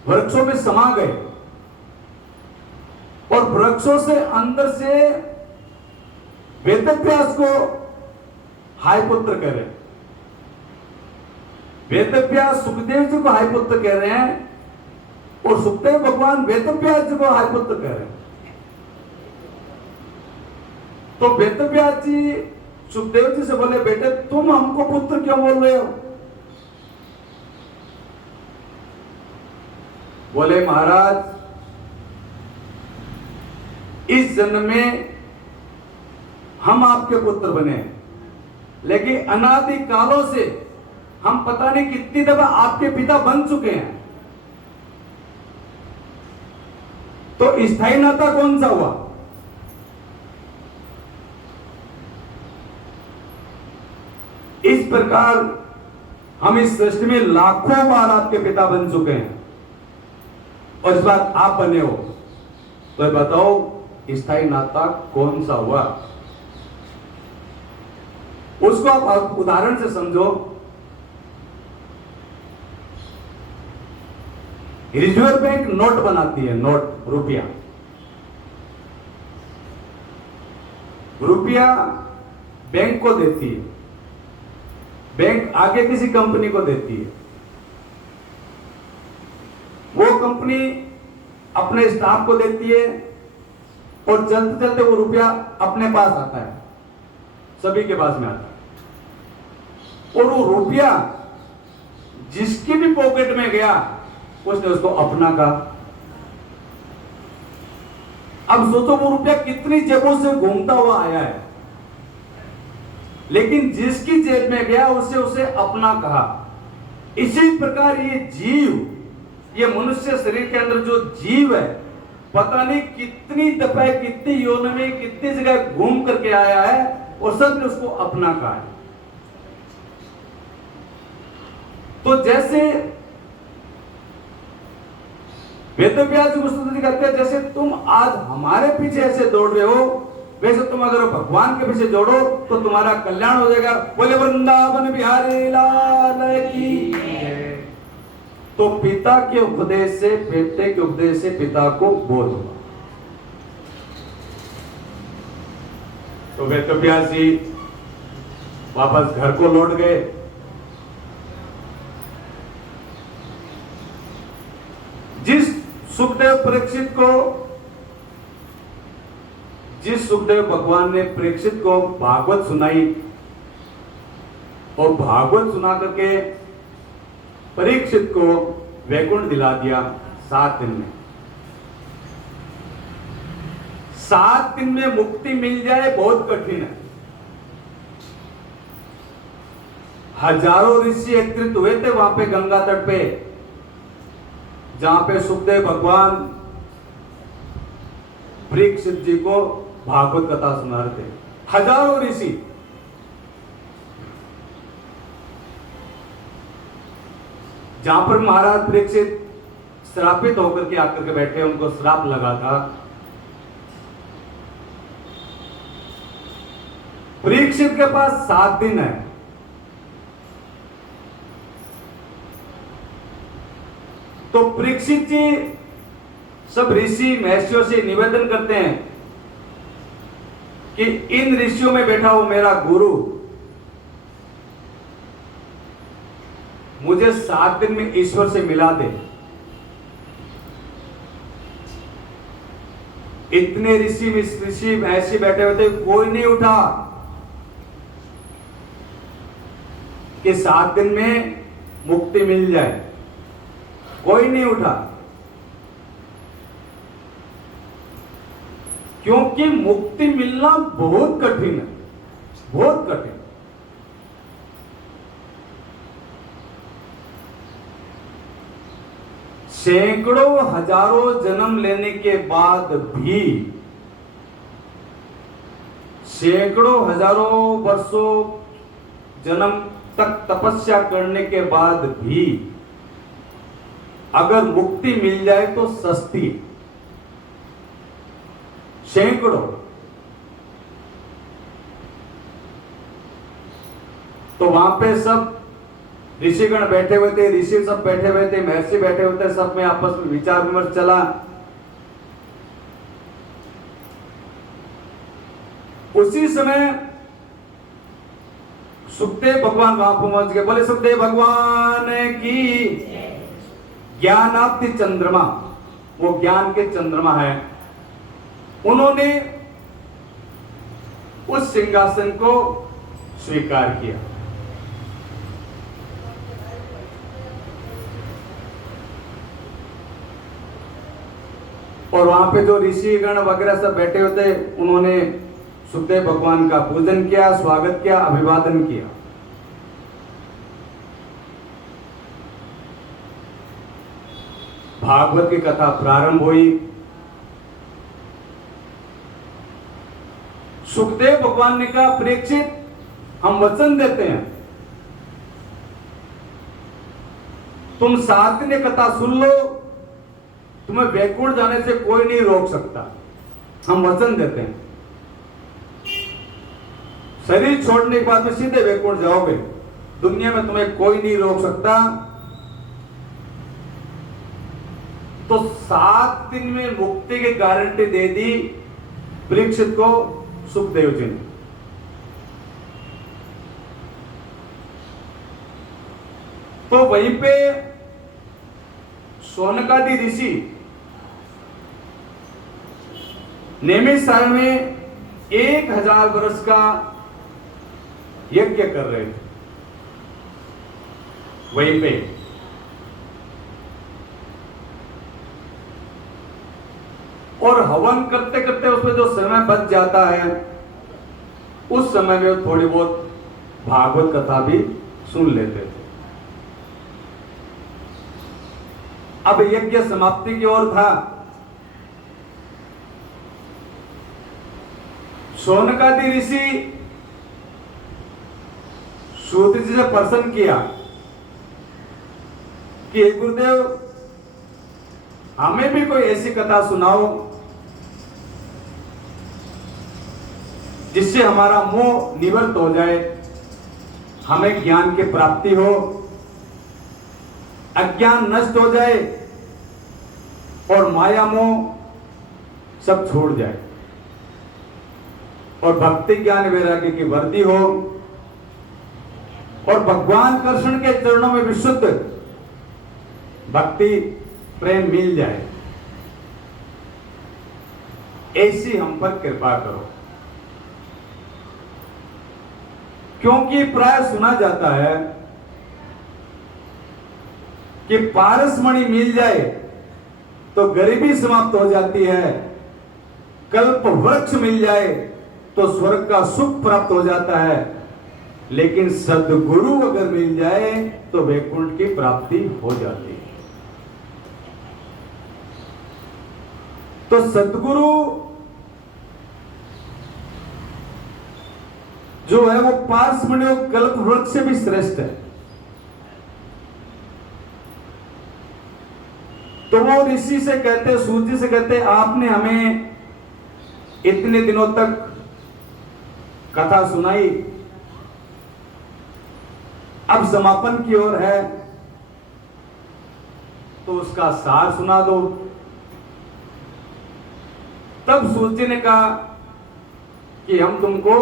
वृक्षों में समा गए और वृक्षों से अंदर से वेदव्यास को हाय पुत्र कह रहे हैं। वेदव्यास सुखदेव जी को हाय पुत्र कह रहे हैं और सुखदेव भगवान वेदव्यास जी को हाय पुत्र कह रहे हैं। तो वेदव्यास जी सुखदेव जी से बोले, बेटे तुम हमको पुत्र क्यों बोल रहे हो? बोले, महाराज इस जन्म में हम आपके पुत्र बने, लेकिन अनादि कालों से हम पता नहीं कितनी दफा आपके पिता बन चुके हैं। तो स्थायी नाता कौन सा हुआ? इस प्रकार हम इस सृष्टि में लाखों बार आपके पिता बन चुके हैं और इस बार आप बने हो, तो बताओ स्थायी नाता कौन सा हुआ? उसको आप उदाहरण से समझो। रिजर्व बैंक नोट बनाती है, नोट, रुपया। रुपया बैंक को देती है, बैंक आगे किसी कंपनी को देती है, वो कंपनी अपने स्टाफ को देती है और चलते चलते वो रुपया अपने पास आता है, सभी के पास में आता है। और वो रुपया जिसकी भी पॉकेट में गया उसने उसको अपना कहा। अब सोचो वो रुपया कितनी जेबों से घूमता हुआ आया है, लेकिन जिसकी जेब में गया उसे उसे अपना कहा। इसी प्रकार ये जीव, ये मनुष्य शरीर के अंदर जो जीव है, पता नहीं कितनी दफा, कितनी योनि में, कितनी जगह घूम करके आया है और सब ने उसको अपना कहा है। तो जैसे वेदव्यास जी स्तुति करते हैं, जैसे तुम आज हमारे पीछे ऐसे दौड़ रहे हो, वैसे तुम अगर भगवान के पीछे दौड़ो तो तुम्हारा कल्याण हो जाएगा। बोले वृंदावन बिहारी लाल की। तो पिता के उपदेश से, बेटे के उपदेश से पिता को बोध हुआ। तो वेदव्यास जी वापस घर को लौट गए जिस सुखदेव भगवान ने परीक्षित को भागवत सुनाई और भागवत सुना करके परीक्षित को वैकुंठ दिला दिया 7 दिन में। 7 दिन में मुक्ति मिल जाए बहुत कठिन है। हजारों ऋषि एकत्रित हुए थे वहां पे गंगा तट पे, जहां पे सुखदेव भगवान परीक्षित जी को भागवत कथा सुना रहे थे। हजारों ऋषि, जहां पर महाराज परीक्षित श्रापित होकर के आकर के बैठे, उनको श्राप लगा था। परीक्षित के पास 7 दिन है। तो परीक्षित जी सब ऋषि महर्षियों से निवेदन करते हैं कि इन ऋषियों में बैठा हो मेरा गुरु, मुझे 7 दिन में ईश्वर से मिला दे। इतने ऋषि महर्षि बैठे हुए थे, कोई नहीं उठा कि 7 दिन में मुक्ति मिल जाए। कोई नहीं उठा, क्योंकि मुक्ति मिलना बहुत कठिन है, बहुत कठिन। सैकड़ों हजारों जन्म लेने के बाद भी, सैकड़ों हजारों वर्षों जन्म तक तपस्या करने के बाद भी अगर मुक्ति मिल जाए तो सस्ती, सैकड़ों। तो वहां पे सब ऋषिगण बैठे हुए थे, ऋषि सब बैठे हुए थे, महर्षि बैठे हुए थे, सब में आपस में विचार विमर्श चला। उसी समय सुखदेव भगवान वहां पहुंच गए। बोले सुखदेव भगवान की। ज्ञानाब्धि चंद्रमा, वो ज्ञान के चंद्रमा है, उन्होंने उस सिंहासन को स्वीकार किया। और वहां पे जो ऋषिगण वगैरह सब बैठे होते, उन्होंने सुखदेव भगवान का पूजन किया, स्वागत किया, अभिवादन किया। भागवत की कथा प्रारंभ हुई। सुखदेव भगवान ने कहा, परीक्षित हम वचन देते हैं, तुम 7 दिन कथा सुन लो, तुम्हें वैकुंठ जाने से कोई नहीं रोक सकता। हम वचन देते हैं, शरीर छोड़ने के बाद में सीधे वैकुंठ जाओगे, दुनिया में तुम्हें कोई नहीं रोक सकता। तो 7 दिन में मुक्ति की गारंटी दे दी परीक्षित को सुखदेव जी ने। तो वहीं पे शौनकादि ऋषि नैमिषारण्य में 1000 वर्ष का यज्ञ कर रहे थे। वहीं पे और हवन करते करते उसमें जो समय बच जाता है, उस समय में थोड़ी बहुत भागवत कथा भी सुन लेते थे। अब यज्ञ समाप्ति की ओर था। शौनकादि ऋषि सूत जी से प्रश्न किया कि हे गुरुदेव, हमें भी कोई ऐसी कथा सुनाओ जिससे हमारा मोह निवृत्त हो जाए, हमें ज्ञान की प्राप्ति हो, अज्ञान नष्ट हो जाए और माया मोह सब छोड़ जाए और भक्ति ज्ञान वैराग्य की वृद्धि हो और भगवान कृष्ण के चरणों में विशुद्ध भक्ति प्रेम मिल जाए, ऐसी हम पर कृपा करो। क्योंकि प्राय सुना जाता है कि पारसमणि मिल जाए तो गरीबी समाप्त हो जाती है, कल्प वृक्ष मिल जाए तो स्वर्ग का सुख प्राप्त हो जाता है, लेकिन सद्गुरु अगर मिल जाए तो वैकुंठ की प्राप्ति हो जाती है। तो सद्गुरु जो है वो पारसमणि और कल्प वृक्ष से भी श्रेष्ठ है। तो वो ऋषि से कहते, सूर्य से कहते, आपने हमें इतने दिनों तक कथा सुनाई, अब समापन की ओर है तो उसका सार सुना दो। तब सूर्य ने कहा कि हम तुमको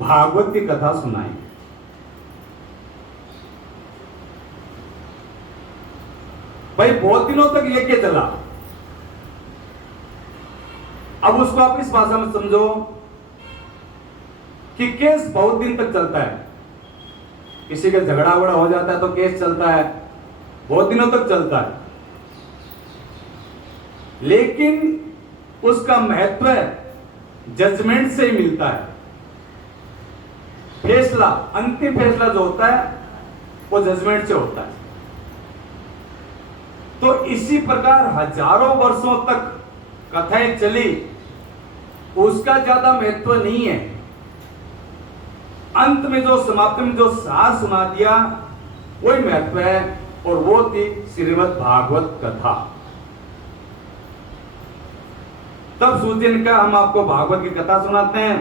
भागवत की कथा सुनाएंगे। भाई बहुत दिनों तक यज्ञ चला, अब उसको आप इस भाषा में समझो कि केस बहुत दिन तक चलता है। किसी का झगड़ा वगड़ा हो जाता है तो केस चलता है, बहुत दिनों तक चलता है, लेकिन उसका महत्व जजमेंट से ही मिलता है। फैसला, अंतिम फैसला जो होता है वो जजमेंट से होता है। तो इसी प्रकार हजारों वर्षों तक कथाएं चली, उसका ज्यादा महत्व नहीं है। अंत में जो समाप्ति में जो सार सुना दिया वही महत्व है, और वो थी श्रीमद् भागवत कथा। तब सूर्य ने कहा हम आपको भागवत की कथा सुनाते हैं।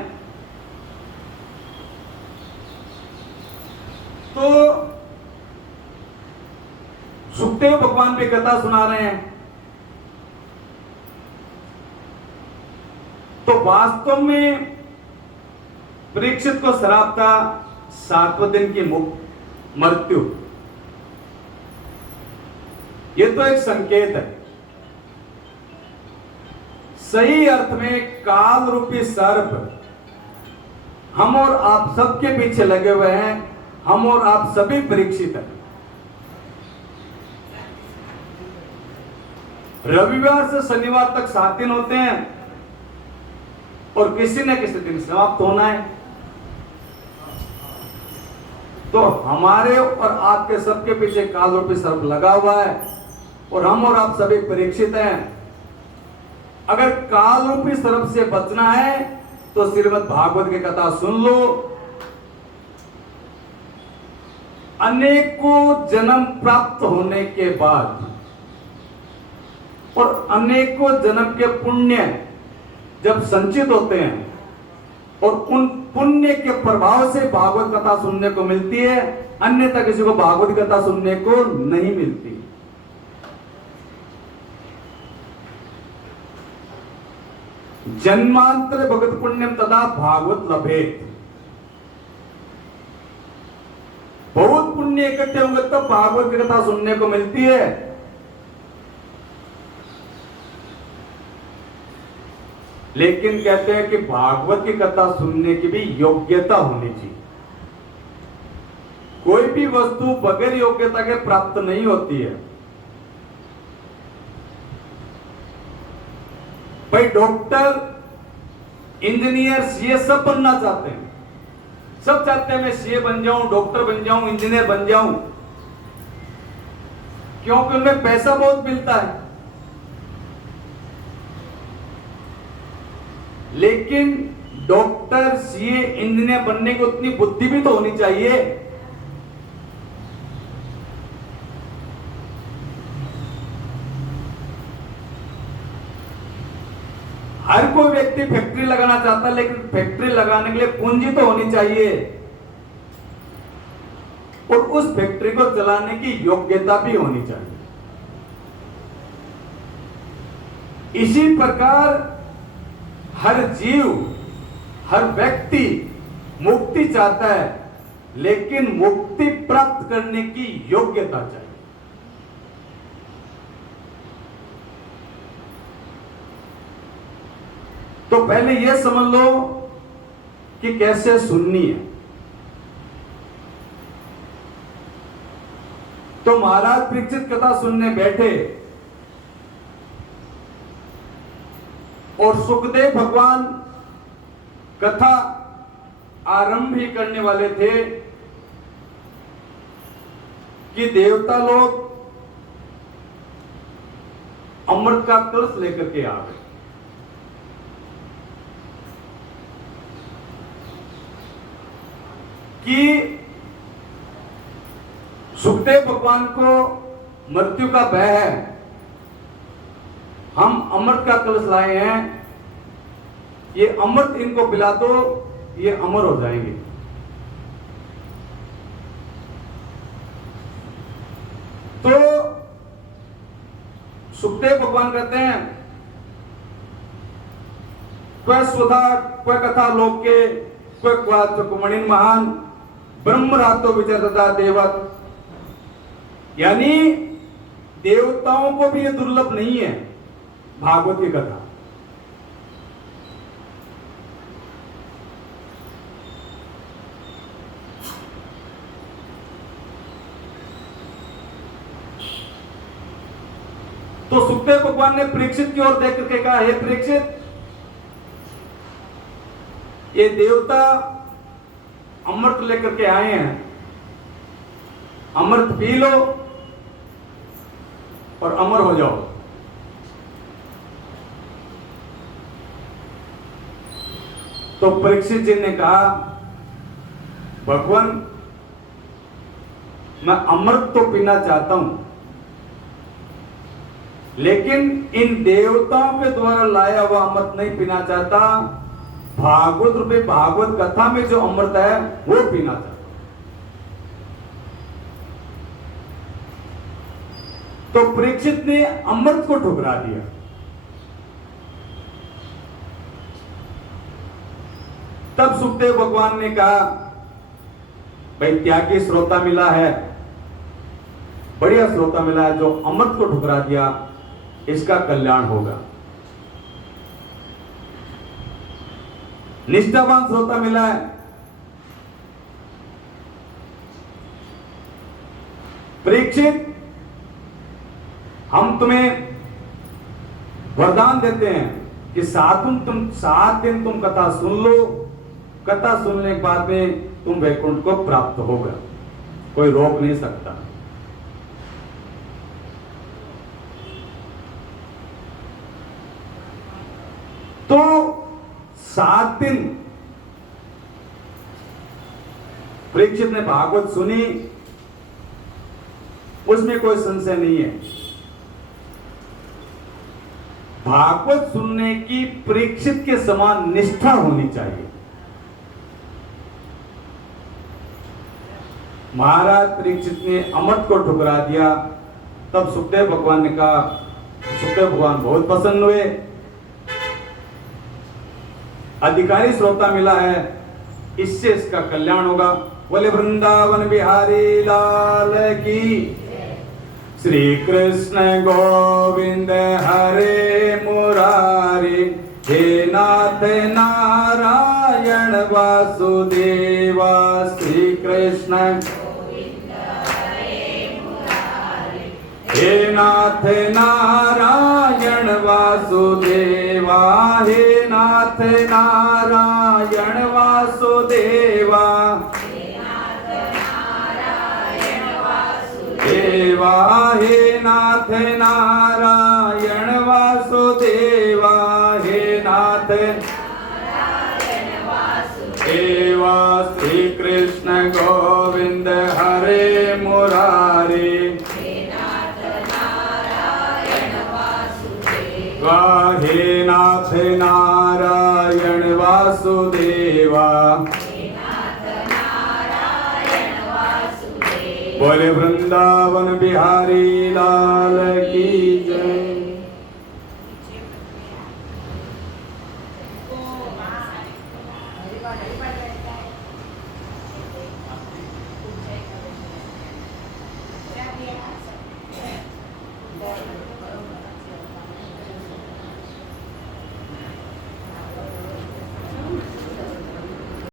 तो सुखदेव भगवान भी कथा सुना रहे हैं। तो वास्तव में परीक्षित को श्राप था 7वें दिन की मृत्यु। यह तो एक संकेत है। सही अर्थ में काल रूपी सर्प हम और आप सबके पीछे लगे हुए हैं, हम और आप सभी परीक्षित हैं। रविवार से शनिवार तक 7 दिन होते हैं और किसी न किसी दिन समाप्त होना है। तो हमारे और आपके सबके पीछे काल रूपी सर्प लगा हुआ है और हम और आप सभी परीक्षित हैं। अगर काल रूपी सर्प से बचना है तो श्रीमद् भागवत की कथा सुन लो। अनेकों जन्म प्राप्त होने के बाद और अनेकों जन्म के पुण्य जब संचित होते हैं और उन पुण्य के प्रभाव से भागवत कथा सुनने को मिलती है, अन्यथा किसी को भागवत कथा सुनने को नहीं मिलती। जन्मांतर भगत पुण्यम तथा भागवत लभेत। बहुत पुण्य इकट्ठे होंगे तब भागवत की कथा सुनने को मिलती है। लेकिन कहते हैं कि भागवत की कथा सुनने की भी योग्यता होनी चाहिए। कोई भी वस्तु बगैर योग्यता के प्राप्त नहीं होती है। भाई डॉक्टर, इंजीनियर, सीए सब बनना चाहते हैं, सब चाहते हैं मैं सीए बन जाऊं, डॉक्टर बन जाऊं, इंजीनियर बन जाऊं, क्योंकि उनमें पैसा बहुत मिलता है। लेकिन डॉक्टर, सीए, इंजीनियर बनने की उतनी बुद्धि भी तो होनी चाहिए। हर कोई व्यक्ति फैक्ट्री लगाना चाहता है, लेकिन फैक्ट्री लगाने के लिए पूंजी तो होनी चाहिए और उस फैक्ट्री को चलाने की योग्यता भी होनी चाहिए। इसी प्रकार हर जीव, हर व्यक्ति मुक्ति चाहता है, लेकिन मुक्ति प्राप्त करने की योग्यता चाहिए। तो पहले यह समझ लो कि कैसे सुननी है। तो महाराज परीक्षित कथा सुनने बैठे और सुखदेव भगवान कथा आरंभ ही करने वाले थे कि देवता लोग अमृत का कलश लेकर के आ गए। कि सुखदेव भगवान को मृत्यु का भय है, हम अमृत का कलश लाए हैं, ये अमृत इनको पिला दो, ये अमर हो जाएंगे। तो सुखदेव भगवान कहते हैं क्व स्वधा क्व कथा लोक के क्व कुमणिन महान ब्रह्म रातो विचरता देवत, यानी देवताओं को भी ये दुर्लभ नहीं है भागवत की कथा। तो सुखदेव भगवान ने परीक्षित की ओर देख करके कहा, हे परीक्षित, ये देवता अमृत लेकर के आए हैं, अमृत पी लो और अमर हो जाओ। तो परीक्षित जी ने कहा, भगवान मैं अमृत तो पीना चाहता हूं, लेकिन इन देवताओं के द्वारा लाया हुआ अमृत नहीं पीना चाहता, भागवत रूपी भागवत कथा में जो अमृत है वो पीना चाहता। तो परीक्षित ने अमृत को ठुकरा दिया। तब सुखदेव भगवान ने कहा, भाई त्यागी श्रोता मिला है, बढ़िया श्रोता मिला है, जो अमृत को ठुकरा दिया इसका कल्याण होगा। निष्ठावान श्रोता मिला है, परीक्षित हम तुम्हें वरदान देते हैं कि 7 दिन तुम कथा सुन लो, कथा सुनने के बाद में तुम वैकुंठ को प्राप्त होगा, कोई रोक नहीं सकता। तो 7 दिन परीक्षित ने भागवत सुनी, उसमें कोई संशय नहीं है। भागवत सुनने की परीक्षित के समान निष्ठा होनी चाहिए। महाराज परीक्षित ने अमृत को ठुकरा दिया। तब सुखदेव भगवान ने कहा, सुखदेव भगवान बहुत प्रसन्न हुए, अधिकारी श्रोता मिला है, इससे इसका कल्याण होगा। बोले वृंदावन बिहारी लाल की, श्री कृष्ण गोविंद हरे मुरारी, हे नाथ नारायण वासुदेवा, श्री कृष्ण हे नाथ नारायण वासुदेवा, हे नाथ नारायण वासुदेवा, देवा हे नाथ नारायण वासुदेवा, हे नाथ देवा, श्री कृष्ण गोविंद हरे मुरारी, हे नाथ नारायण वासुदेवा। बोले वृंदावन बिहारी लाल की।